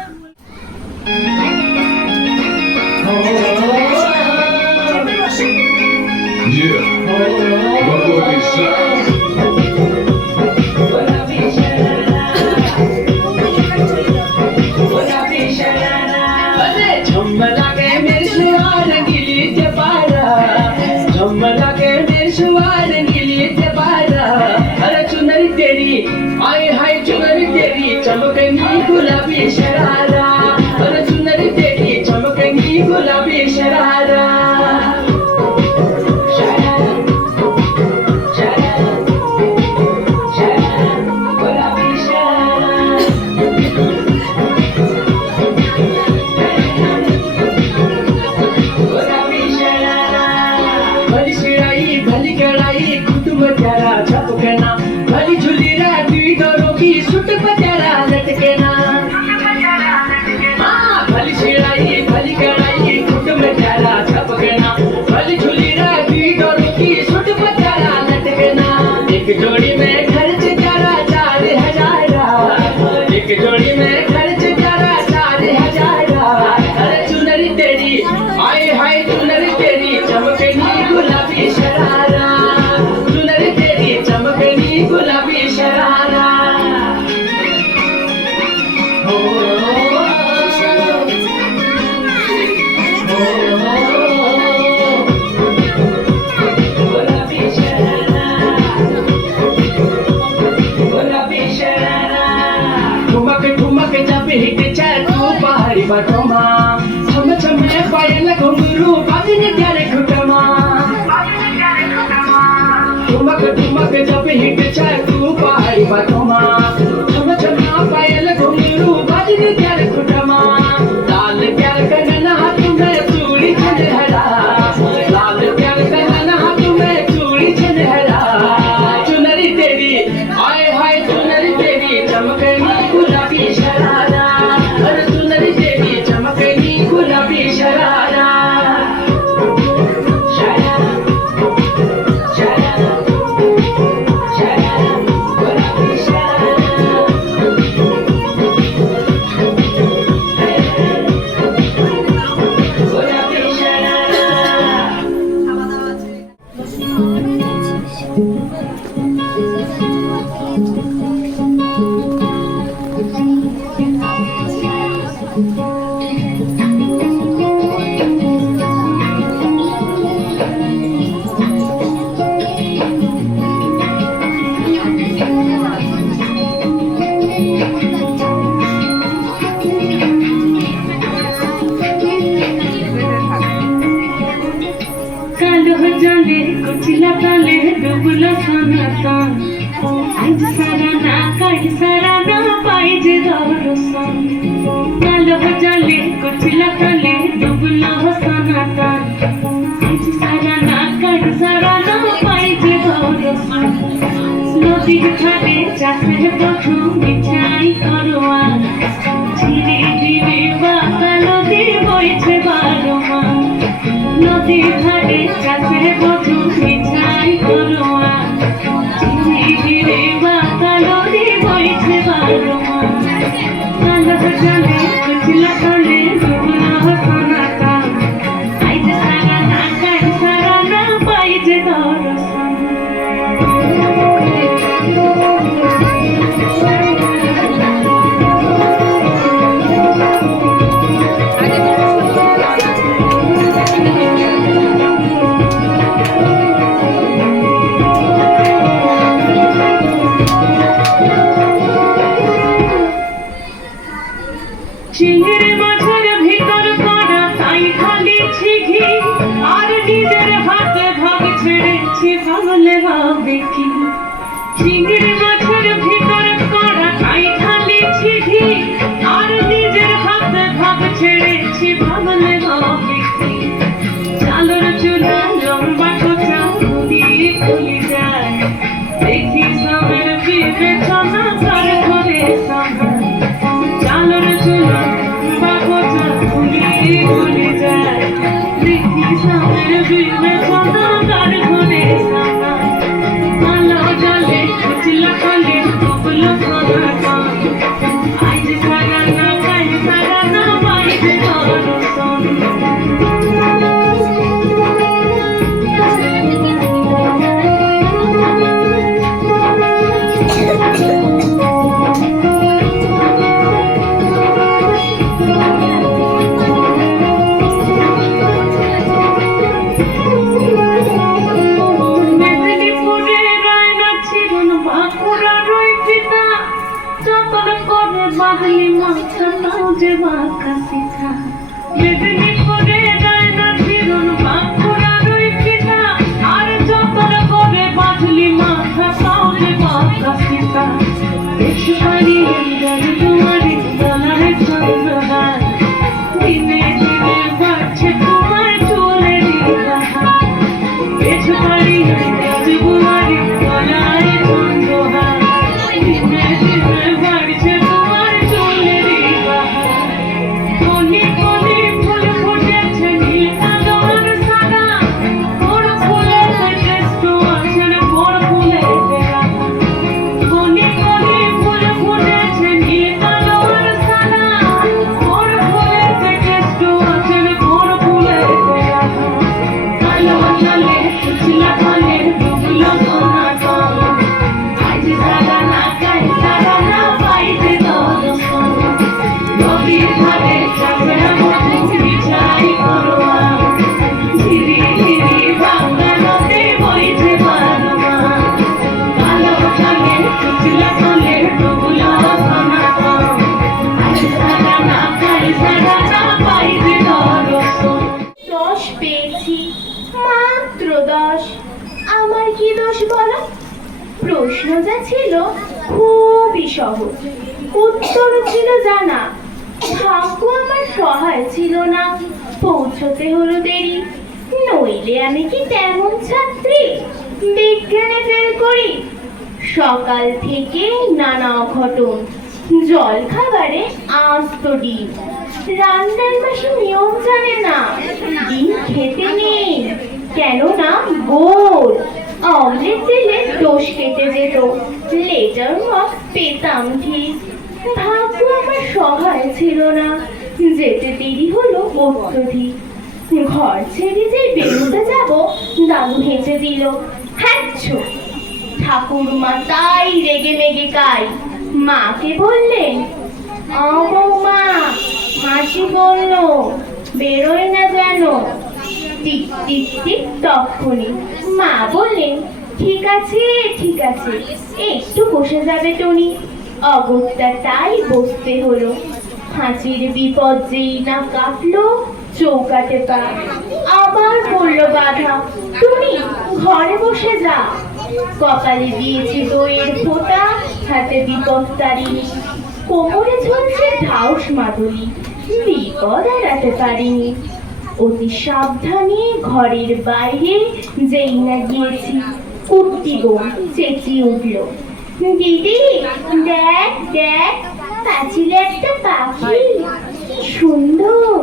गुलाबी शरारा, अरे चुनरी तेरी चमकेगी गुलाबी शरारा, शरारा, शरारा, शरारा, गुलाबी शरारा, गुलाबी शरारा, भली शिराई भली कड़ाई कुटुंब त्यारा छपकना, भली झुली राती दोनों की सुट पत्यारा लटकना, भली शिराई भली कड़ाई कुटुंब त्यारा छपकना, भली झुली राती दोनों की सुट पत्यारा लटकना, एक जोड़ी में खर्च त्यारा 4,000, एक जोड़ी में खर्च त्यारा 4,000, अरे चुनरी तेरी हाय हाय चुनरी तेरी चमकनी गुलाबी शरारा, चुनरी तेरी चमकनी गुलाबी शरारा, हो गुलाबी शरारा, गुलाबी शरारा, ठुमक ठुमक जब हिट तू पहाड़ी बटोमा, छम छम पायल घुंघरू बाजने प्यारे घुटमा, ठुमक ठुमक जब हिट तू पहाड़ी बटोमा, छम छम पायल घुंघरू बाजने प्यारे घुटमा, लाल प्यार करना तुम्हें चूड़ी छनहरा, लाल प्यार करना तुम्हें चूड़ी छनहरा, चुनरी तेरी हाय हाय चुनरी तेरी चमकनी गुलाबी शरारा, अरे चुनरी तेरी चमकनी गुलाबी शरारा, शरारा, शरारा, शरारा, गुलाबी शरारा, गुलाबी शरारा। কালো জলে কুচিলা কালে ডুবলো সনাতন, আজ সারা না কাজ সারা না পাই যে দর্শন, কালো জলে কুচিলা কালে ডুবলো সনাতন, আজ সারা না কাজ সারা না পাই যে দর্শন, নদীর ধারে চাষের প্রথম বিছাই করোয়া, ধীরে ধীরে বাঁকা নদী বইছে 12 মাস, নদীর ধারে চাষের প্রথম বিছাই করোয়া, ধীরে ধীরে বাঁকা নদী বইছে 12 মাস, কালো জলে কুচিলা কালে ডুবলো সনাতন, আজ সারা না কাজ সারা না পাই যে দর্শন। গুলি যায় দেখি সামের বিবেচনা কার ঘরে সামনে চালন চুলা বাগচা গুলি গুলি যায় দেখি সামের বিবেচনা কার ঘরে সামনে আলো জলে চিলা কলে কবলো খানা আজ সারা না কাল সারা না বাইরে দর্শন বাদলি মাথাটাও যে বাঁকা শিখা মেদিনীপুরে রায়না চিরন বাঁকুড়া রই পিতা আর যতন করে বাদলি মাথাটাও যে বাঁকা শিখা দেখতে পারি তোমারি গলায় চন্দ্রহার দিনে দিনে বাড়ছে তোমার চুলেরই বাহার দেখতে পারি তোমারি গলায় চন্দ্রহার দিনে দিনে বাড়ছে প্রশ্ন যা ছিল খুবই সহজ, উত্তর ছিল জানা। ভাগ্য আমার সহায় ছিল না, পৌঁছতে হলো দেরি। নইলে আমি কি তেমন ছাত্রী বিজ্ঞানে ফেল করি? সকাল থেকে নানা অঘটন, জল খাবারে আস্ত ডিম, রান্নার মাসে নিয়ম জানে না, ডিম খেতে নেই কেননা গোল। অমলেট দিলে দোষ কেটে যেত, লেটার মার্কস পেতাম ঠিক। ভাগ্য আমার সহায় ছিল না, যেতে দেরি হলো অত্যধিক। ঘর ছেড়ে যে বেরোতে যাব, দাদু হেঁচে দিল, হ্যাচ্ছো। ঠাকুরমা তাই রেগে মেগে কাই, মাকে বললেন, ও বৌমা, হাসি বলল বেরোয় না যেন। টিক টিক টিক তখনই মা বললেন, ঠিক আছে ঠিক আছে, একটু বসে যাবে টনি। অগত্যা তাই বসতে হলো। হাঁচির বিপদ যেই না কাটলো, চৌকাটে পা আবার পড়লো বাধা, টনি ঘরে বসে যা। কপালে দিয়েছি দইয়ের ফোঁটা, হাতে বিপদ তারিনি, কোমরে ঝুলছে ঢাউস মাদুলি, বিপদ এড়াতে পারিনি। অতি সাবধানে ঘরের বাইরে যেই না গিয়েছি, কুট্টি বোন চেঁচিয়ে উঠল, দিদি দেখ দেখ, পাঁচিলে একটা পাখি, কি সুন্দর,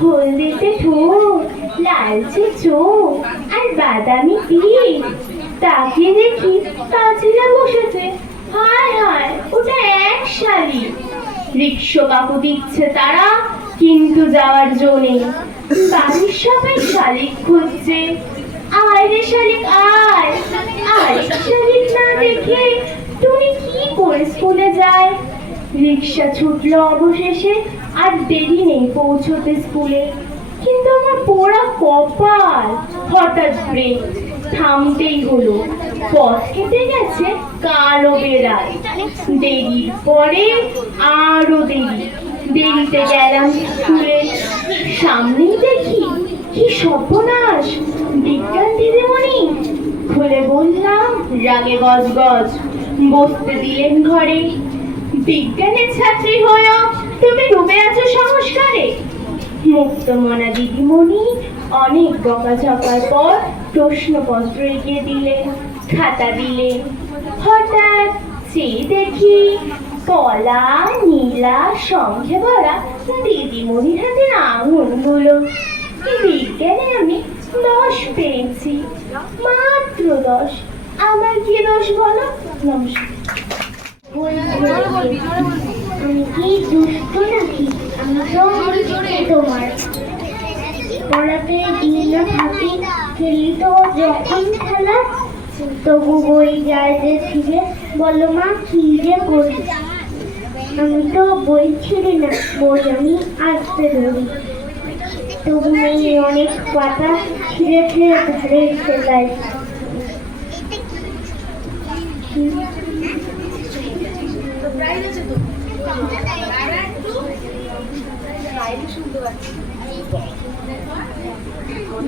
হলদেটে ঠোঁট, লালচে চোখ আর বাদামি পিঠ। তাকিয়ে দেখি পাঁচিলে বসেছে, হায় হায় ওটা এক শালিক। রিক্সা কাকু দিচ্ছে তারা, কিন্তু যাওয়ার জো নেই। বাড়ির সবাই শালিক খুঁজছে, আয় রে শালিক আয়। আর শালিক না দেখে তুমি কি করে স্কুলে যায়? রিক্সা ছুটলো অবশেষে, আর দেরি নেই পৌঁছতে স্কুলে। কিন্তু আমার পোড়া কপাল, হঠাৎ ব্রেক, থামতেই হলো। পথ কেটে গেছে কালো বেড়ায়, দেরির পরে আরো দেরি। দেরিতে গেলাম স্কুলে, সামনেই দেখি কি সর্বনাশ, বিজ্ঞান দিদিমণি। খুলে বললাম রাগে গজ গজ, বসতে দিলেন ঘরে। বিজ্ঞানের ছাত্রী হয়েও তুমি ডুবে আছো সংস্কারে। মুক্তমনা দিদিমণি অনেক বকাঝকার পর প্রশ্নপত্র এগিয়ে দিলেন, খাতা দিলেন। হঠাৎ চেয়ে দেখি কলা নীলা সঙ্গে ভরা দিদিমণির হাতের আঙুলগুলো। বিজ্ঞানে আমি 10 পেয়েছি, মাত্র 10। আমার কি দোষ বলো? নমস্কার। আমি কি দুষ্ট নাকি? আমি তো তোমার পড়াতে দিন না থাকি, খেলি তো যখন খেলা, তবু বই যায় যে ছিঁড়ে, বলো মা কি যে করি। আমি তো বই ছিঁড়ি না, বই আমি আসতে ধরি, তবু এই অনেক পাতা ছিঁড়ে ছিঁড়ে ধরে ফেলাই।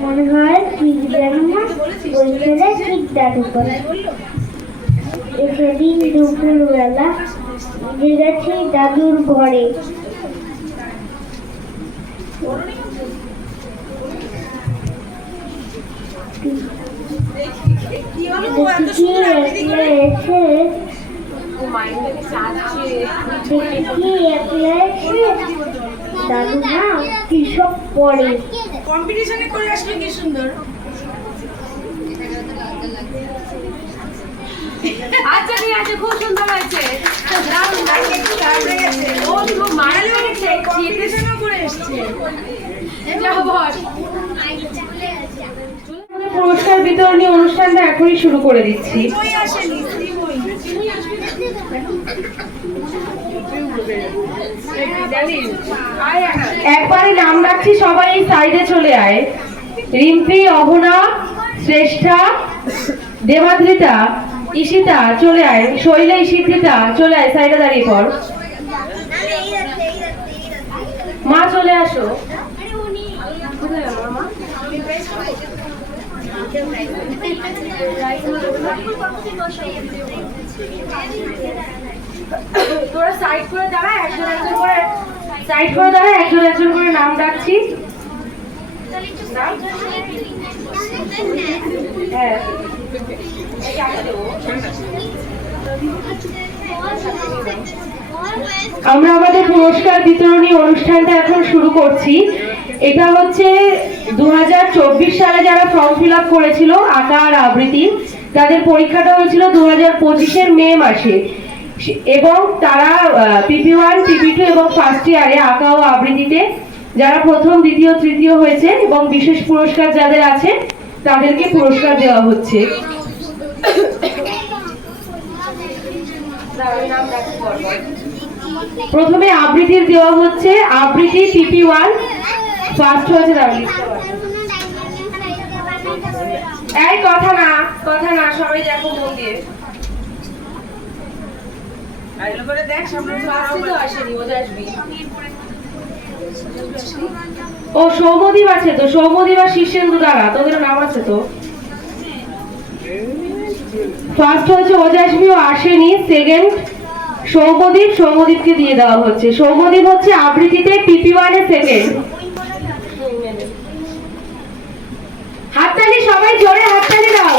মনে হয় ঠিক জানো না, বই ছেড়ে ঠিক দাদু করে। সেদিন দুপুরবেলা গেছি দাদুর ঘরে। দাদু না কিসব পড়ে। কম্পিটিশনে করে আসলে কি সুন্দর। আচ্ছা ঠিক আছে, খুব সুন্দর হয়েছে। কম্পিটিশনও করে এসছে। পুরস্কার বিতরণী অনুষ্ঠানটা এখনই শুরু করে দিচ্ছি। একবারে নাম রাখছি, সবাই এই সাইডে চলে আয়। রিম্পি, অহনা, শ্রেষ্ঠা, দেবাদ্রিতা, ঈশিতা চলে আয়। শৈলা, ঈশিতা চলে আয়, সাইডে দাঁড়িয়ে পড়। মা চলে আসো। তোরা সাইড করে দাঁড়া, একজন একজন করে সাইড করে দাঁড়া, একজন একজন করে নাম ডাকছি। হ্যাঁ, আমরা আমাদের পুরস্কার বিতরণী অনুষ্ঠানটা এখন শুরু করছি। এটা হচ্ছে 2024 সালে যারা ফর্ম ফিল আপ করেছিল আঁকা আর আবৃত্তি, তাদের পরীক্ষাটা হয়েছিল 2025-এর মে মাসে, এবং তারা PP1, PP2 এবং ফার্স্ট ইয়ারে আঁকা ও আবৃত্তিতে যারা প্রথম, দ্বিতীয়, তৃতীয় হয়েছে এবং বিশেষ পুরস্কার যাদের আছে তাদেরকে পুরস্কার দেওয়া হচ্ছে। প্রথমে আবৃত্তির দেওয়া হচ্ছে। আবৃত্তি PP1 ফার্স্ট হয়েছে। এই কথা না, কথা না, সবাই দেখো মন দিয়ে। ও সৌমদীপ আছে তো, সৌমদীপ আর শীর্ষেন্দু দ্বারা তোদের নাম আছে তো। ফার্স্ট হয়েছে ওজাসবি ও আসেনি। সেকেন্ড সৌমদীপ, সৌমদীপকে দিয়ে দেওয়া হচ্ছে। সৌমদীপ হচ্ছে আবৃত্তিতে PP1 এর সেকেন্ড। হাততালি, সবাই জোরে হাততালি দাও।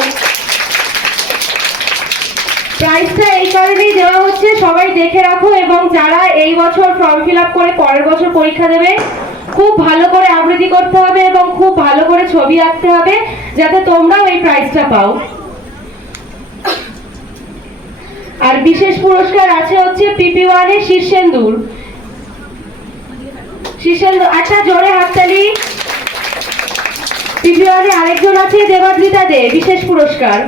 প্রাইজটা এই কারণেই দেওয়া হচ্ছে, সবাই দেখে রাখো, এবং যারা এই বছর ফর্ম ফিল আপ করে পরের বছর পরীক্ষা দেবে, খুব ভালো করে আবৃত্তি করতে হবে এবং খুব ভালো করে ছবি আঁকতে হবে, যাতে তোমরাও এই প্রাইজটা পাও। আর বিশেষ পুরস্কার আছে হচ্ছে PP1 এর শীর্ষেন্দুর। শীর্ষেন্দু, একটা জোরে হাততালি। PP1 এ আরেকজন আছে দেবাদ্রিতা দে, বিশেষ পুরস্কার।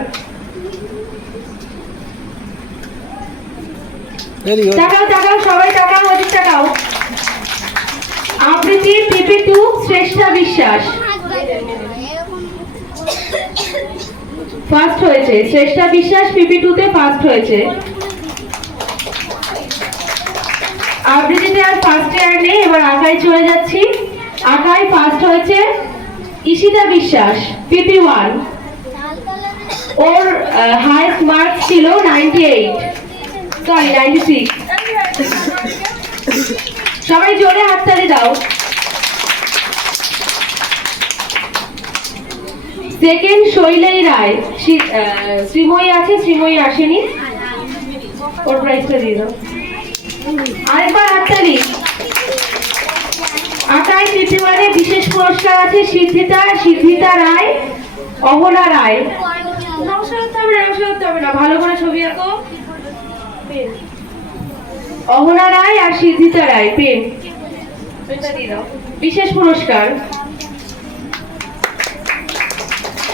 তাকাও তাকাও, সবাই তাকাও, ওদিক তাকাও। আবৃত্তি PP2 শ্রেষ্ঠা বিশ্বাস ফার্স্ট হয়েছে। শ্রেষ্ঠা বিশ্বাস PP2 তে ফার্স্ট হয়েছে। আবৃত্তিতে আর ফার্স্ট ইয়ার নেই, এবার আঁকায় চলে যাচ্ছি। আঁকায় ফার্স্ট হয়েছে ঈশিতা বিশ্বাস PP1। ওর হাইয়েস্ট মার্ক ছিল 96। সবাই জোরে হাততালি দাও। সেকেন্ড শৈলেই রায়, শ্রীময়ী আছে, শ্রীময়ী আসেনি, ওর প্রাইজটা দিয়ে দাও। আরেকবার হাততালি। আঁকায় তৃতীয়বারে বিশেষ পুরস্কার আছে সিদ্ধিতা রায়, অহনা রায়। নমস্কার করতে হবে না, ভালো করে ছবি আঁকো। অহনা রায় আর সিদ্ধিতা রায়, পেনটা দিয়ে দাও। বিশেষ পুরস্কার।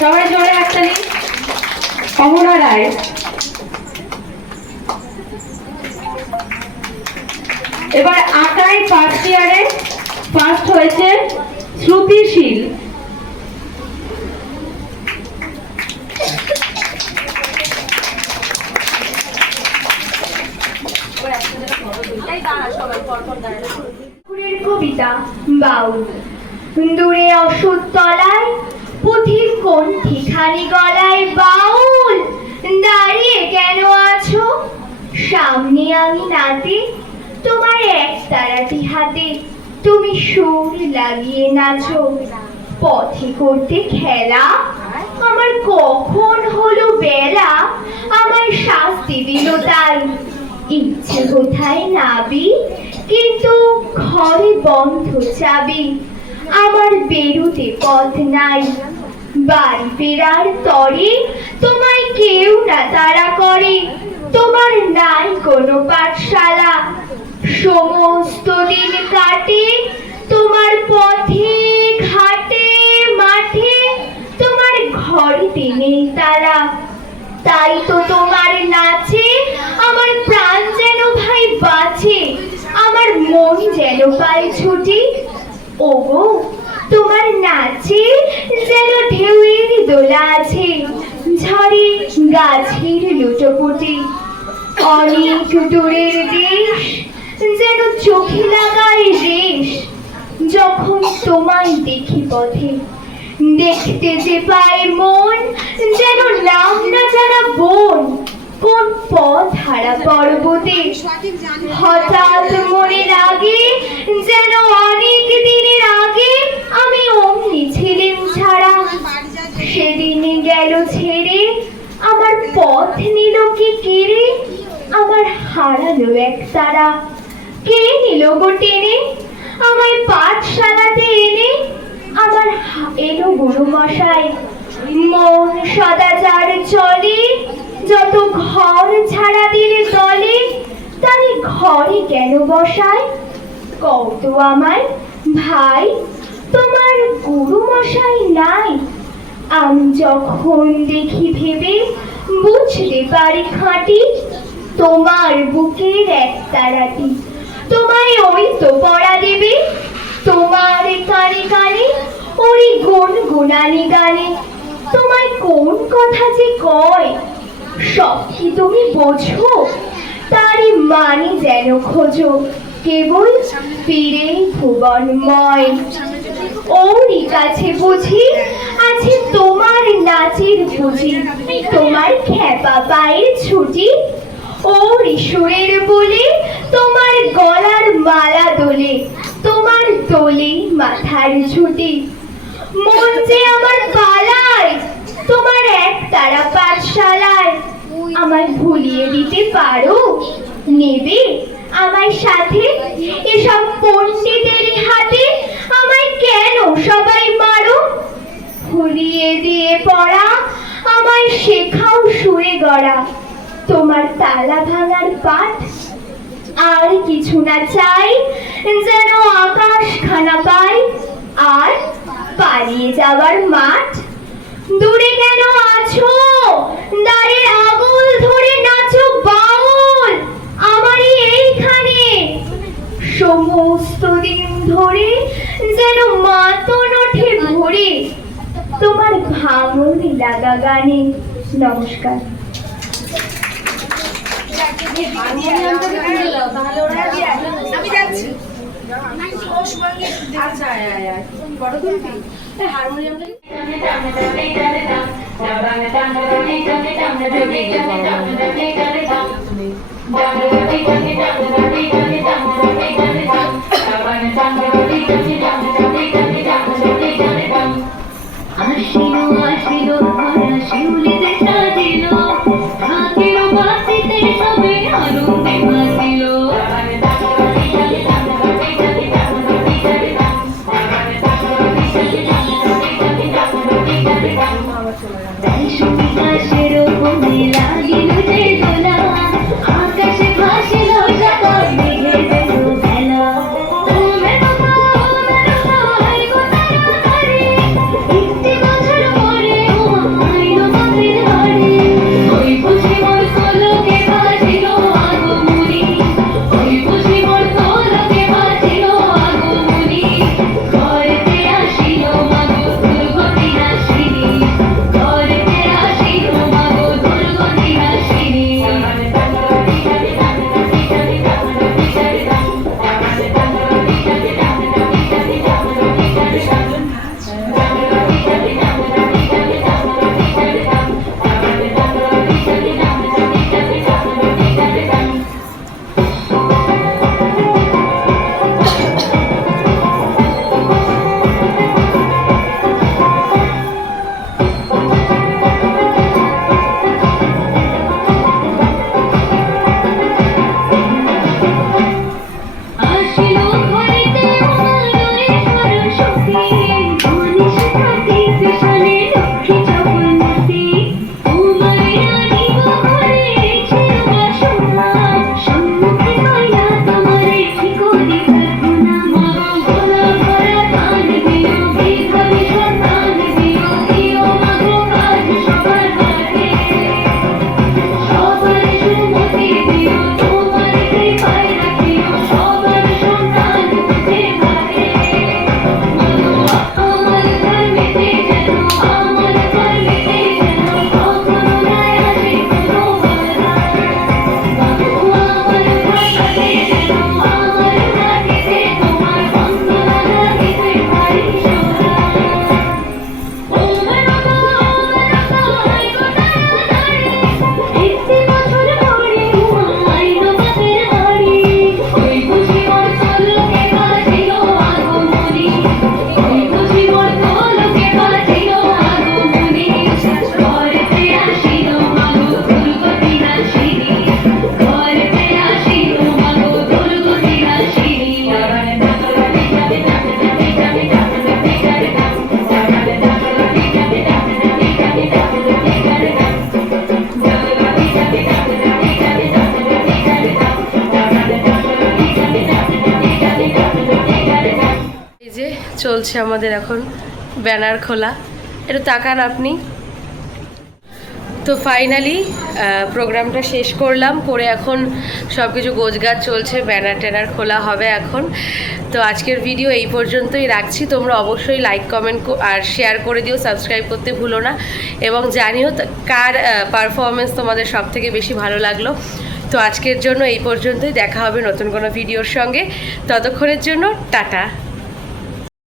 সবাই জোরে হাততালি। অহনা রায়। এবার আঁকায় ফার্স্ট ইয়ারে ফার্স্ট হয়েছে শ্রুতিশীল। ঠাকুরের কবিতা বাউল। দূরে অসুর তলায় পুঁথির কণ্ঠি খালি গলায় বাউল, দাঁড়িয়ে কেন আছো সামনে আমি নাতে, তোমার এক তারাটি হাতে তুমি সুর লাগিয়ে নাচো। পথে করতে খেলা আমার কখন হলো বেলা, আমার শাস্তি দিল তাই। ইচ্ছে কোথায় নাবি কিন্তু ঘরে বন্ধ চাবি, আমার বেরুতে পথ নাই। বাড়ি ফেরার তরে তোমায় কেউ না তাড়া করে, তোমার নাই কোনো পাঠশালা। সমস্ত দিন কাটে তোমার পথে ঘাটে মাঠে, তোমার ঘরেতে নেই তারা। তাই তো তোমার নাচে আমার প্রাণ যেন ভাই বাঁচে, আমার মন যেন পায় ছুটি। ওগো তোমার নাচে যেন ঢেউয়ের দোলা আছে, ঝড়ে গাছের লুটোপুটি। অনেক দূরের দেশ যেন চোখে লাগায় রেশ, যখন তোমায় দেখি পথে দেখতে যে পায় মন, যেন নাম না জানা বন কোন পথ হারা পর্বতে। হঠাৎ মনে লাগে যেন অনেক দিনের আগে আমি অমনি ছিলাম ছাড়া। সেদিন গেল ছেড়ে আমার পথ নিল কি কেড়ে, আমার হারালো এক তারা। কে নিল গো টেনে আমায় পাঠশালাতে এনে, আমার এলো গুরু মশাই। মন সদাচার চলে যত ঘর ছাড়া দিলে দলে, তারি ঘরে কেন বসায় কত আমায় ভাই, তোমার গুরু মশাই নাই। আমি যখন দেখি ভেবে বুঝতে পারি খাঁটি, তোমার বুকের এক তারাটি তোমায় ওই তো পড়া দেবে। তোমার কানে কানে ওরি গুন গুনানি গানে, তোমায় কোন কথা যে কয় সব কি তুমি বোঝো, তারই মানে যেন খোঁজো কেবল ফিরে ভুবনময়। ওরই কাছে বুঝি আছে তোমার নাচের পুঁজি, তোমার খেপা পায়ের ছুটি। ওরই সুরের বলে তোমার গলার মালা দোলে, তোমার দোলে মাথার ঝুটি। মন যে আমার পালায় তোমার এক তারা পাঠশালায়, আমায় ভুলিয়ে দিতে পারো নেবে আমার সাথে এসব পণ্ডিতের হাতে। আমায় কেন সবাই মারো ভুলিয়ে দিয়ে পড়া, আমায় শেখাও সুরে গড়া। তোমার তালা ভাঙার পাঠ আর কিছু না চাই, যেন আকাশ খানা পাই আর পালিয়ে যাবার মাঠ। দূরে কেন আছো দ্বারের আগুল ধরে নাচো বাউল, আমারই এইখানে সমস্ত দিন ধরে যেন মাতন ওঠে ভরে, তোমার ভাঙন লাগা গানে। নমস্কার। আমি যাচ্ছি। আচ্ছা বড় তুমি হারমোনিয়ামটা আশিনো আশিনো সুবাসের কোণে লাগিল যে দোলা, আকাশে ভাসিল সাগর মেঘের জন্য ভেলা। ও মেরো গো, আই গো তাড়াতাড়ি, একটি বছর পরে ও আইলো বাপের বাড়ি। ওই বুঝি মোর কলকে ভাসিল আগমনী, ওই বুঝি মোর কলকে ভাসিল আগমনী। ঘরেতে আসিল মাগো দুর্গতি নাশিনী, ঘরেতে আসিল মাগো দুর্গতি নাশিনী। আসিল ঘরেতে মলয়ে সরস্বতী, মনীষ থাকি পিছনে লক্ষ্মী চপলমতি। তোমায় আনিব ঘরে ছিল বাসনা, সম্মুখে কইয়া তোমারে কি করি প্রার্থনা। মা গোলা ভরা ধান দিও, ভিখারি সন্তান দিও, দিও মাগো কাজ সবার ঘরে। সবার সুমতি দিও, তোমার কৃপায় রাখিও, সবার সন্তান বুঝে ঘরে। আমার ধর্মেতে যেন, আমার ধর্মেতে যেন কখনো নাই আসে কোনো বাধা। আমার ভাষাতে যেন, আমার মাটিতে তোমার বন্দনা লাগিতে পারি সদা। ও মেরো গো, আই গো তাড়াতাড়ি, একটি বছর পরে ও আইলো বাপের বাড়ি। ওই বুঝি মোর কলকে ভাসিল আগমনী, ওই বুঝি মোর কলকে ভাসিল আগমনী। ঘরেতে আসিল মাগো দুর্গতি নাশিনী, ঘরেতে আসিল মাগো দুর্গতি নাশিনী। এই যে চলছে আমাদের এখন ব্যানার খোলা, একটু তাকান আপনি। তো ফাইনালি প্রোগ্রামটা শেষ করলাম, করে এখন সব কিছু গোছগাছ চলছে, ব্যানার ট্যানার খোলা হবে এখন। তো আজকের ভিডিও এই পর্যন্তই রাখছি। তোমরা অবশ্যই লাইক কমেন্ট আর শেয়ার করে দিও, সাবস্ক্রাইব করতে ভুলো না, এবং জানিও কার পারফরমেন্স তোমাদের সব থেকে বেশি ভালো লাগলো। তো আজকের জন্য এই পর্যন্তই, দেখা হবে নতুন কোনো ভিডিওর সঙ্গে। ততক্ষণের জন্য টাটা।